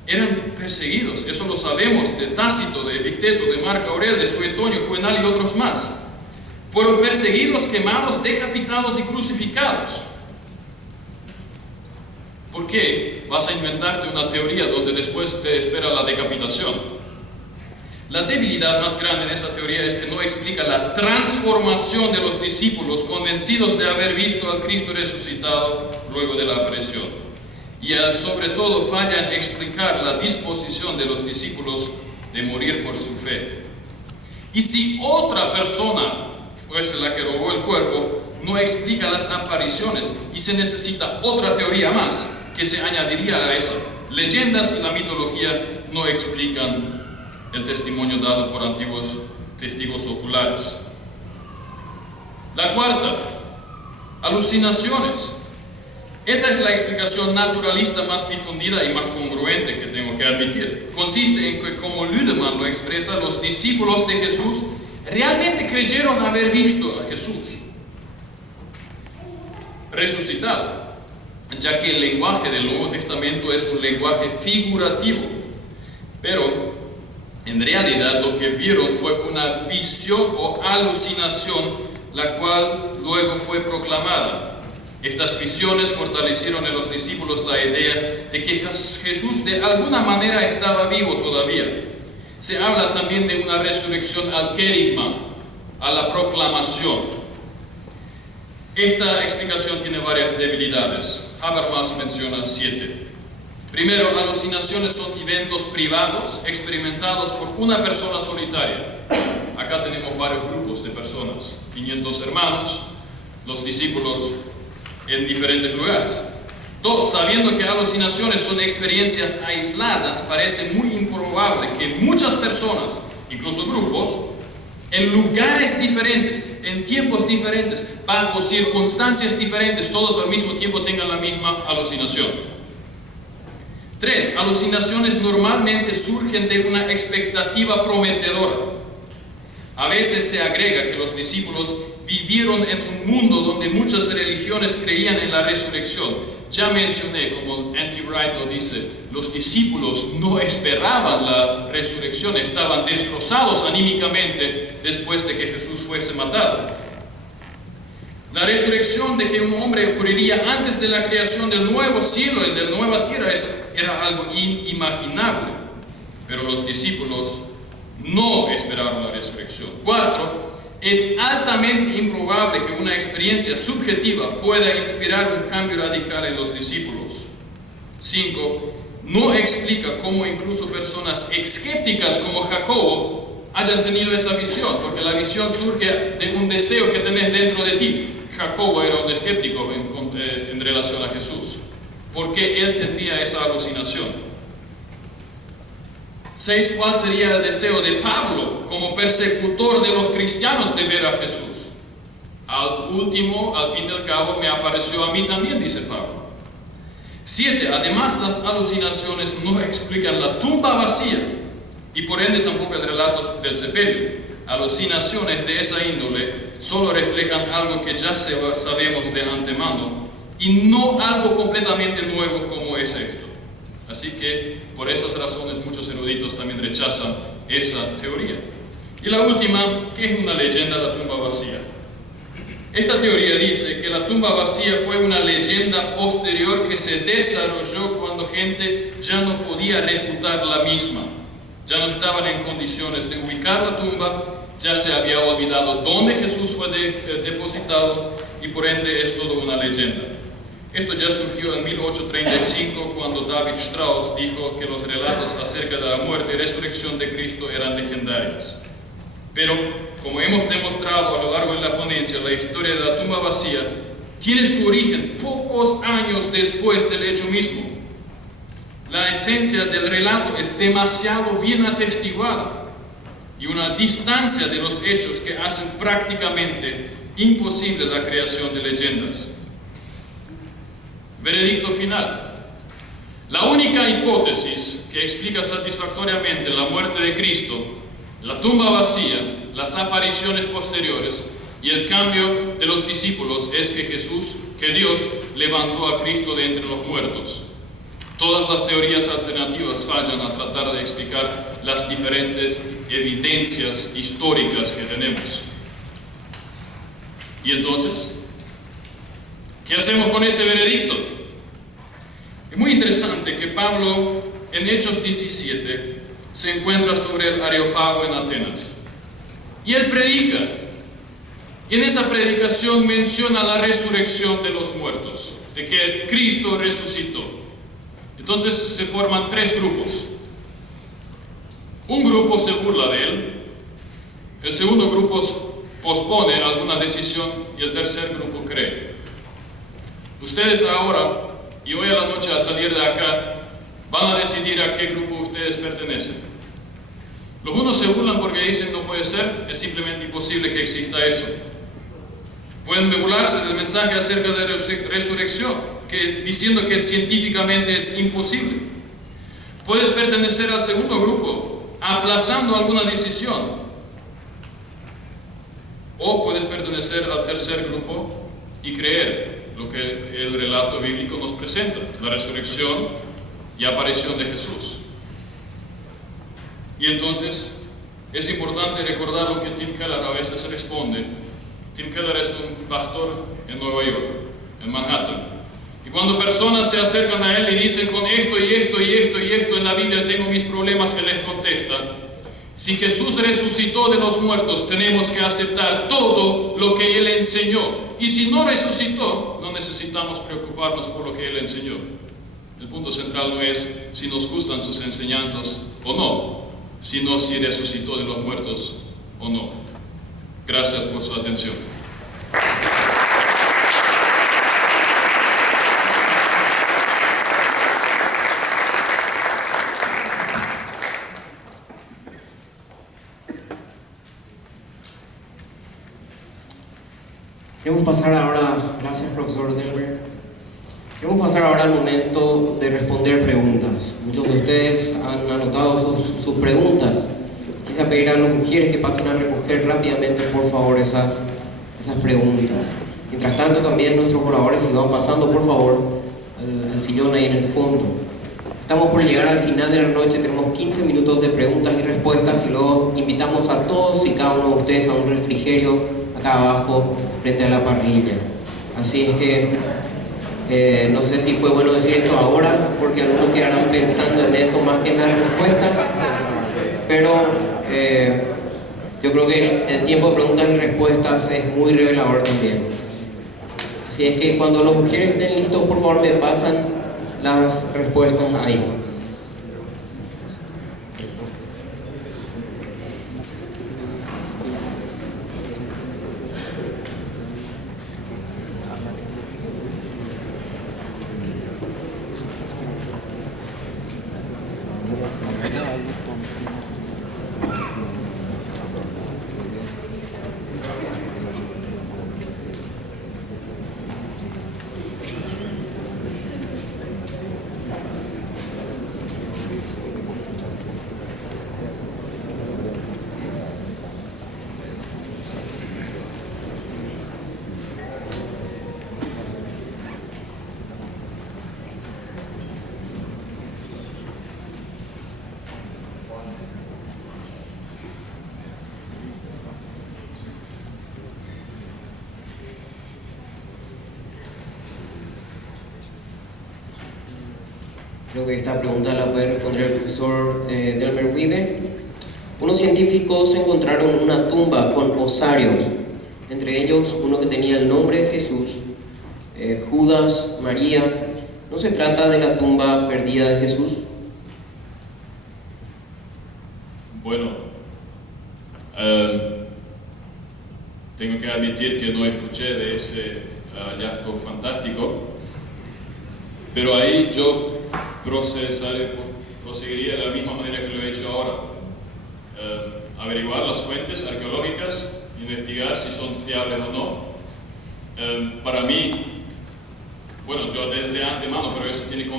Eran perseguidos, eso lo sabemos de Tácito, de Epicteto, de Marco Aurelio, de Suetonio, Juvenal y otros más. Fueron perseguidos, quemados, decapitados y crucificados. ¿Por qué vas a inventarte una teoría donde después te espera la decapitación? La debilidad más grande en esa teoría es que no explica la transformación de los discípulos convencidos de haber visto al Cristo resucitado luego de la aparición. Y sobre todo falla en explicar la disposición de los discípulos de morir por su fe. Y si otra persona fuese la que robó el cuerpo, no explica las apariciones y se necesita otra teoría más que se añadiría a esa. Leyendas y la mitología no explican el testimonio dado por antiguos testigos oculares. La cuarta, alucinaciones. Esa es la explicación naturalista más difundida y más congruente que tengo que admitir. Consiste en que, como Lüdemann lo expresa, los discípulos de Jesús realmente creyeron haber visto a Jesús resucitado, ya que el lenguaje del Nuevo Testamento es un lenguaje figurativo, pero en realidad lo que vieron fue una visión o alucinación, la cual luego fue proclamada. Estas visiones fortalecieron en los discípulos la idea de que Jesús de alguna manera estaba vivo todavía. Se habla también de una resurrección al querigma, a la proclamación. Esta explicación tiene varias debilidades. Habermas menciona 7. Primero, alucinaciones son eventos privados experimentados por una persona solitaria. Acá tenemos varios grupos de personas, 500 hermanos, los discípulos en diferentes lugares. 2. Sabiendo que alucinaciones son experiencias aisladas, parece muy improbable que muchas personas, incluso grupos, en lugares diferentes, en tiempos diferentes, bajo circunstancias diferentes, todos al mismo tiempo tengan la misma alucinación. 3. Alucinaciones normalmente surgen de una expectativa prometedora. A veces se agrega que los discípulos vivieron en un mundo donde muchas religiones creían en la resurrección. Ya mencioné, como N.T. Wright lo dice, los discípulos no esperaban la resurrección, estaban destrozados anímicamente después de que Jesús fuese matado. La resurrección de que un hombre ocurriría antes de la creación del nuevo cielo y de la nueva tierra era algo inimaginable, pero los discípulos no esperaron la resurrección. 4. Es altamente improbable que una experiencia subjetiva pueda inspirar un cambio radical en los discípulos. 5. No explica cómo incluso personas escépticas como Jacobo hayan tenido esa visión, porque la visión surge de un deseo que tenés dentro de ti. Jacobo era un escéptico en relación a Jesús. ¿Por qué él tendría esa alucinación? 6. ¿Cuál sería el deseo de Pablo como persecutor de los cristianos de ver a Jesús? Al fin y al cabo, me apareció a mí también, dice Pablo. 7. Además, las alucinaciones no explican la tumba vacía y por ende tampoco el relato del sepelio. Alucinaciones de esa índole solo reflejan algo que ya sabemos de antemano y no algo completamente nuevo como es esto. Así que por esas razones muchos eruditos también rechazan esa teoría. Y la última, ¿qué es una leyenda de la tumba vacía? Esta teoría dice que la tumba vacía fue una leyenda posterior que se desarrolló cuando gente ya no podía refutar la misma. Ya no estaban en condiciones de ubicar la tumba, ya se había olvidado dónde Jesús fue depositado y por ende es todo una leyenda. Esto ya surgió en 1835 cuando David Strauss dijo que los relatos acerca de la muerte y resurrección de Cristo eran legendarios. Pero, como hemos demostrado a lo largo de la ponencia, la historia de la tumba vacía tiene su origen pocos años después del hecho mismo. La esencia del relato es demasiado bien atestiguada y una distancia de los hechos que hacen prácticamente imposible la creación de leyendas. Veredicto final. La única hipótesis que explica satisfactoriamente la muerte de Cristo, la tumba vacía, las apariciones posteriores y el cambio de los discípulos es que Dios levantó a Cristo de entre los muertos. Todas las teorías alternativas fallan a tratar de explicar las diferentes evidencias históricas que tenemos. ¿Y entonces? ¿Qué hacemos con ese veredicto? Es muy interesante que Pablo en Hechos 17 se encuentra sobre el Areópago en Atenas. Y él predica. Y en esa predicación menciona la resurrección de los muertos, de que Cristo resucitó. Entonces se forman 3 grupos. Un grupo se burla de él, el segundo grupo pospone alguna decisión y el tercer grupo cree. Ustedes ahora y hoy a la noche al salir de acá van a decidir a qué grupo ustedes pertenecen. Los unos se burlan porque dicen no puede ser, es simplemente imposible que exista eso. Pueden burlarse del mensaje acerca de la resurrección, diciendo que científicamente es imposible. Puedes pertenecer al segundo grupo, aplazando alguna decisión. O puedes pertenecer al tercer grupo y creer lo que el relato bíblico nos presenta, la resurrección y aparición de Jesús. Y entonces es importante recordar lo que Tim Keller a veces responde. Tim Keller es un pastor en Nueva York, en Manhattan. Y cuando personas se acercan a él y dicen con esto y esto y esto y esto en la Biblia tengo mis problemas, él les contesta, Si Jesús resucitó de los muertos, tenemos que aceptar todo lo que Él enseñó. Y si no resucitó, no necesitamos preocuparnos por lo que Él enseñó. El punto central no es si nos gustan sus enseñanzas o no, sino si resucitó de los muertos o no. Gracias por su atención. Queremos pasar ahora, gracias profesor Delmer, queremos pasar ahora al momento de responder preguntas. Muchos de ustedes han anotado sus preguntas. Quise pedir a las mujeres que pasen a recoger rápidamente, por favor, esas preguntas. Mientras tanto, también nuestros oradores, si van pasando, por favor, al sillón ahí en el fondo. Estamos por llegar al final de la noche, tenemos 15 minutos de preguntas y respuestas y luego invitamos a todos y cada uno de ustedes a un refrigerio acá abajo, frente a la parrilla. Así es que no sé si fue bueno decir esto ahora, porque algunos quedarán pensando en eso más que en las respuestas, pero yo creo que el tiempo de preguntas y respuestas es muy revelador también. Así es que cuando los mujeres estén listos, por favor me pasan las respuestas ahí. Creo que esta pregunta la puede responder el profesor Delmer Wiebe. Unos científicos encontraron una tumba con osarios, entre ellos uno que tenía el nombre de Jesús, Judas, María. ¿No se trata de la tumba perdida de Jesús? Bueno, tengo que admitir que no escuché de ese hallazgo fantástico, pero ahí yo proseguiría de la misma manera que lo he hecho ahora. Averiguar las fuentes arqueológicas, investigar si son fiables o no. Para mí, bueno, yo desde antemano, pero eso tiene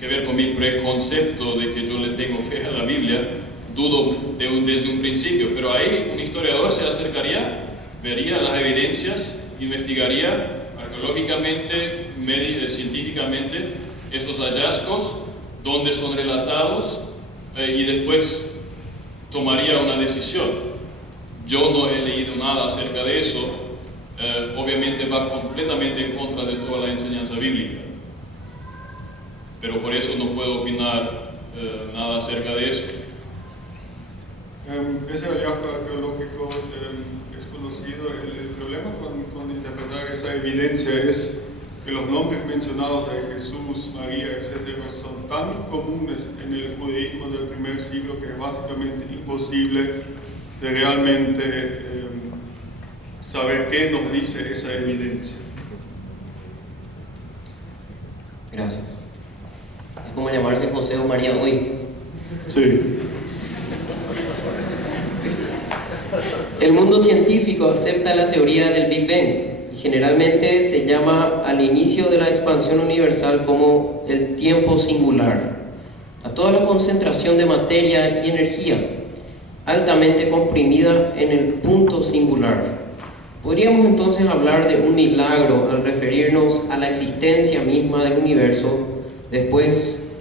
que ver con mi preconcepto de que yo le tengo fe a la Biblia, dudo desde un principio, pero ahí un historiador se acercaría, vería las evidencias, investigaría arqueológicamente, científicamente esos hallazgos, donde son relatados y después tomaría una decisión. Yo no he leído nada acerca de eso, obviamente va completamente en contra de toda la enseñanza bíblica, pero por eso no puedo opinar nada acerca de eso. Ese hallazgo arqueológico es conocido. El problema con interpretar esa evidencia es que los nombres mencionados de Jesús, María, etc. son tan comunes en el judaísmo del primer siglo que es básicamente imposible de realmente saber qué nos dice esa evidencia. Gracias. Es como llamarse José o María hoy. Sí. El mundo científico acepta la teoría del Big Bang y generalmente se llama al inicio de la expansión universal como el tiempo singular, a toda la concentración de materia y energía altamente comprimida en el punto singular. Podríamos entonces hablar de un milagro al referirnos a la existencia misma del universo. Después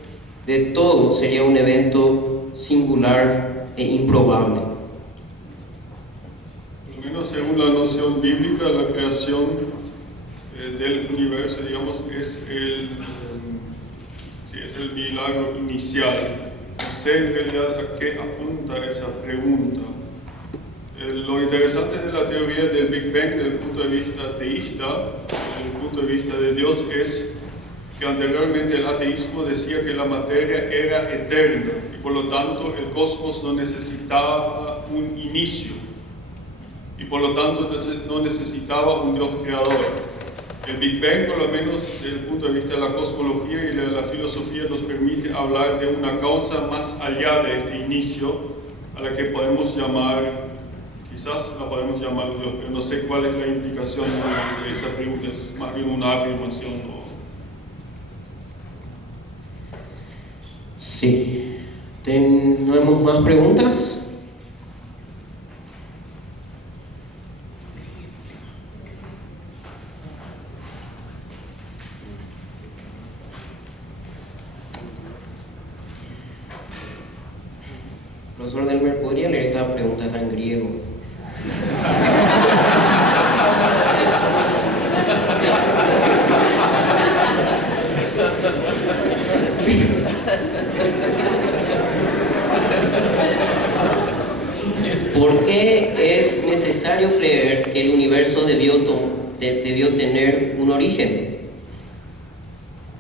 de todo sería un evento singular e improbable. Según la noción bíblica, la creación del universo, digamos, es el milagro inicial. sé en realidad a qué apunta esa pregunta. Lo interesante de la teoría del Big Bang desde el punto de vista teísta, desde el punto de vista de Dios, es que anteriormente el ateísmo decía que la materia era eterna y por lo tanto el cosmos no necesitaba un inicio y por lo tanto no necesitaba un Dios creador. El Big Bang, por lo menos desde el punto de vista de la cosmología y de la filosofía, nos permite hablar de una causa más allá de este inicio, a la que podemos llamar, quizás la podemos llamar Dios, pero no sé cuál es la implicación de esa pregunta, es más bien una afirmación. Sí. ¿Tenemos más preguntas? Profesor Delmer, ¿podría leer esta pregunta? Está en griego. ¿Por qué es necesario creer que el universo debió tener un origen?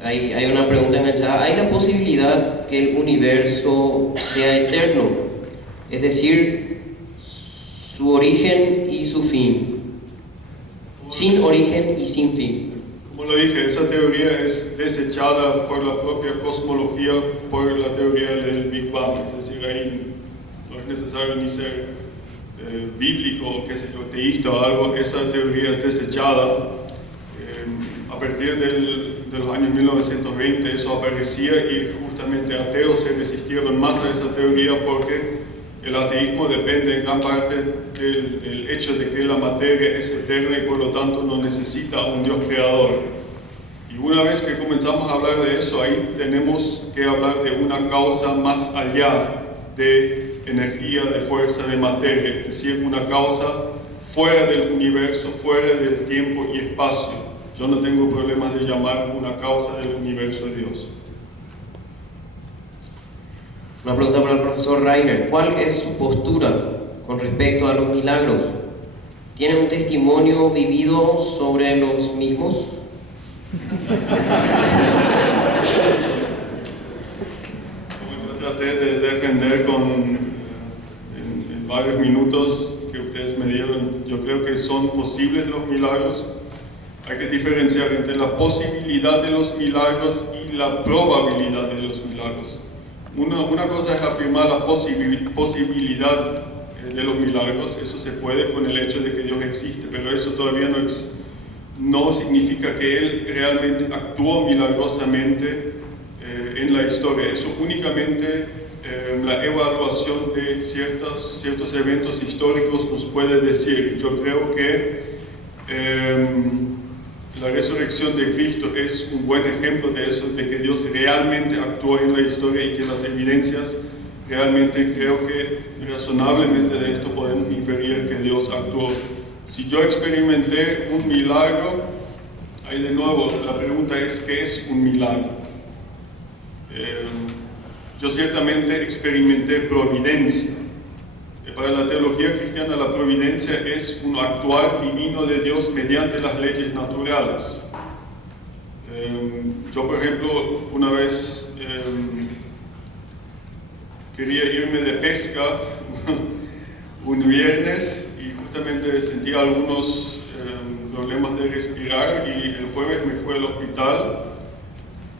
Hay una pregunta enganchada. ¿Hay la posibilidad que el universo sea eterno? Es decir, su origen y su fin. Sin origen y sin fin. Como lo dije, esa teoría es desechada por la propia cosmología, por la teoría del Big Bang. Es decir, ahí no es necesario ni ser bíblico, qué sé yo, teísta o algo. Esa teoría es desechada. A partir de los años 1920 eso aparecía y justamente ateos se resistieron más a esa teoría porque el ateísmo depende en gran parte del hecho de que la materia es eterna y por lo tanto no necesita un Dios creador. Y una vez que comenzamos a hablar de eso, ahí tenemos que hablar de una causa más allá de energía, de fuerza, de materia, es decir, una causa fuera del universo, fuera del tiempo y espacio. Yo no tengo problemas de llamar una causa del universo de Dios. Una pregunta para el profesor Rainer. ¿Cuál es su postura con respecto a los milagros? ¿Tiene un testimonio vivido sobre los mismos? Como yo traté de defender en varios minutos que ustedes me dieron, yo creo que son posibles los milagros. Hay que diferenciar entre la posibilidad de los milagros y la probabilidad de los milagros. Una cosa es afirmar la posibilidad de los milagros, eso se puede con el hecho de que Dios existe, pero eso todavía no significa que Él realmente actuó milagrosamente en la historia. Eso únicamente la evaluación de ciertos eventos históricos nos puede decir. Yo creo que la resurrección de Cristo es un buen ejemplo de eso, de que Dios realmente actuó en la historia y que las evidencias realmente, creo que razonablemente de esto podemos inferir que Dios actuó. Si yo experimenté un milagro, ahí de nuevo la pregunta es ¿qué es un milagro? Yo ciertamente experimenté providencia. Para la teología cristiana la providencia es un actuar divino de Dios mediante las leyes naturales. Yo, por ejemplo, una vez quería irme de pesca un viernes y justamente sentía algunos problemas de respirar y el jueves me fui al hospital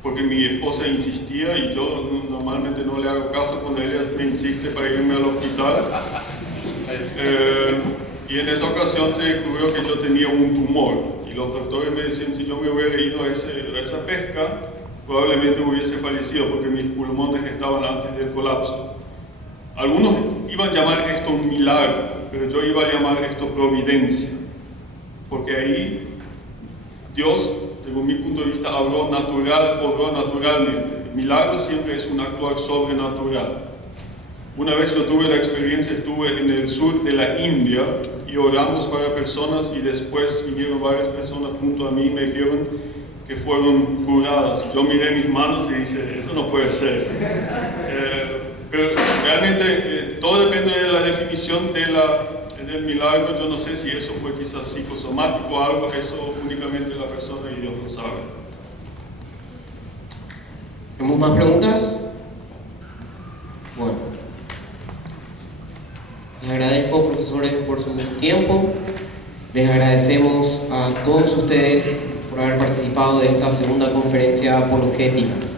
porque mi esposa insistía y yo normalmente no le hago caso cuando ella me insiste para irme al hospital. Y en esa ocasión se descubrió que yo tenía un tumor y los doctores me decían si yo me hubiera ido a esa pesca probablemente hubiese fallecido porque mis pulmones estaban antes del colapso. Algunos iban a llamar esto un milagro, pero yo iba a llamar esto providencia, porque ahí Dios, según mi punto de vista, obró naturalmente. El milagro siempre es un actuar sobrenatural. Una vez yo tuve la experiencia, estuve en el sur de la India y oramos para personas y después vinieron varias personas junto a mí y me dijeron que fueron curadas. Yo miré mis manos y dije, eso no puede ser. Pero realmente todo depende de la definición del milagro. Yo no sé si eso fue quizás psicosomático o algo, eso únicamente la persona y Dios lo sabe. ¿Tenemos más preguntas? Bueno, les agradezco, profesores, por su tiempo. Les agradecemos a todos ustedes por haber participado de esta segunda conferencia apologética.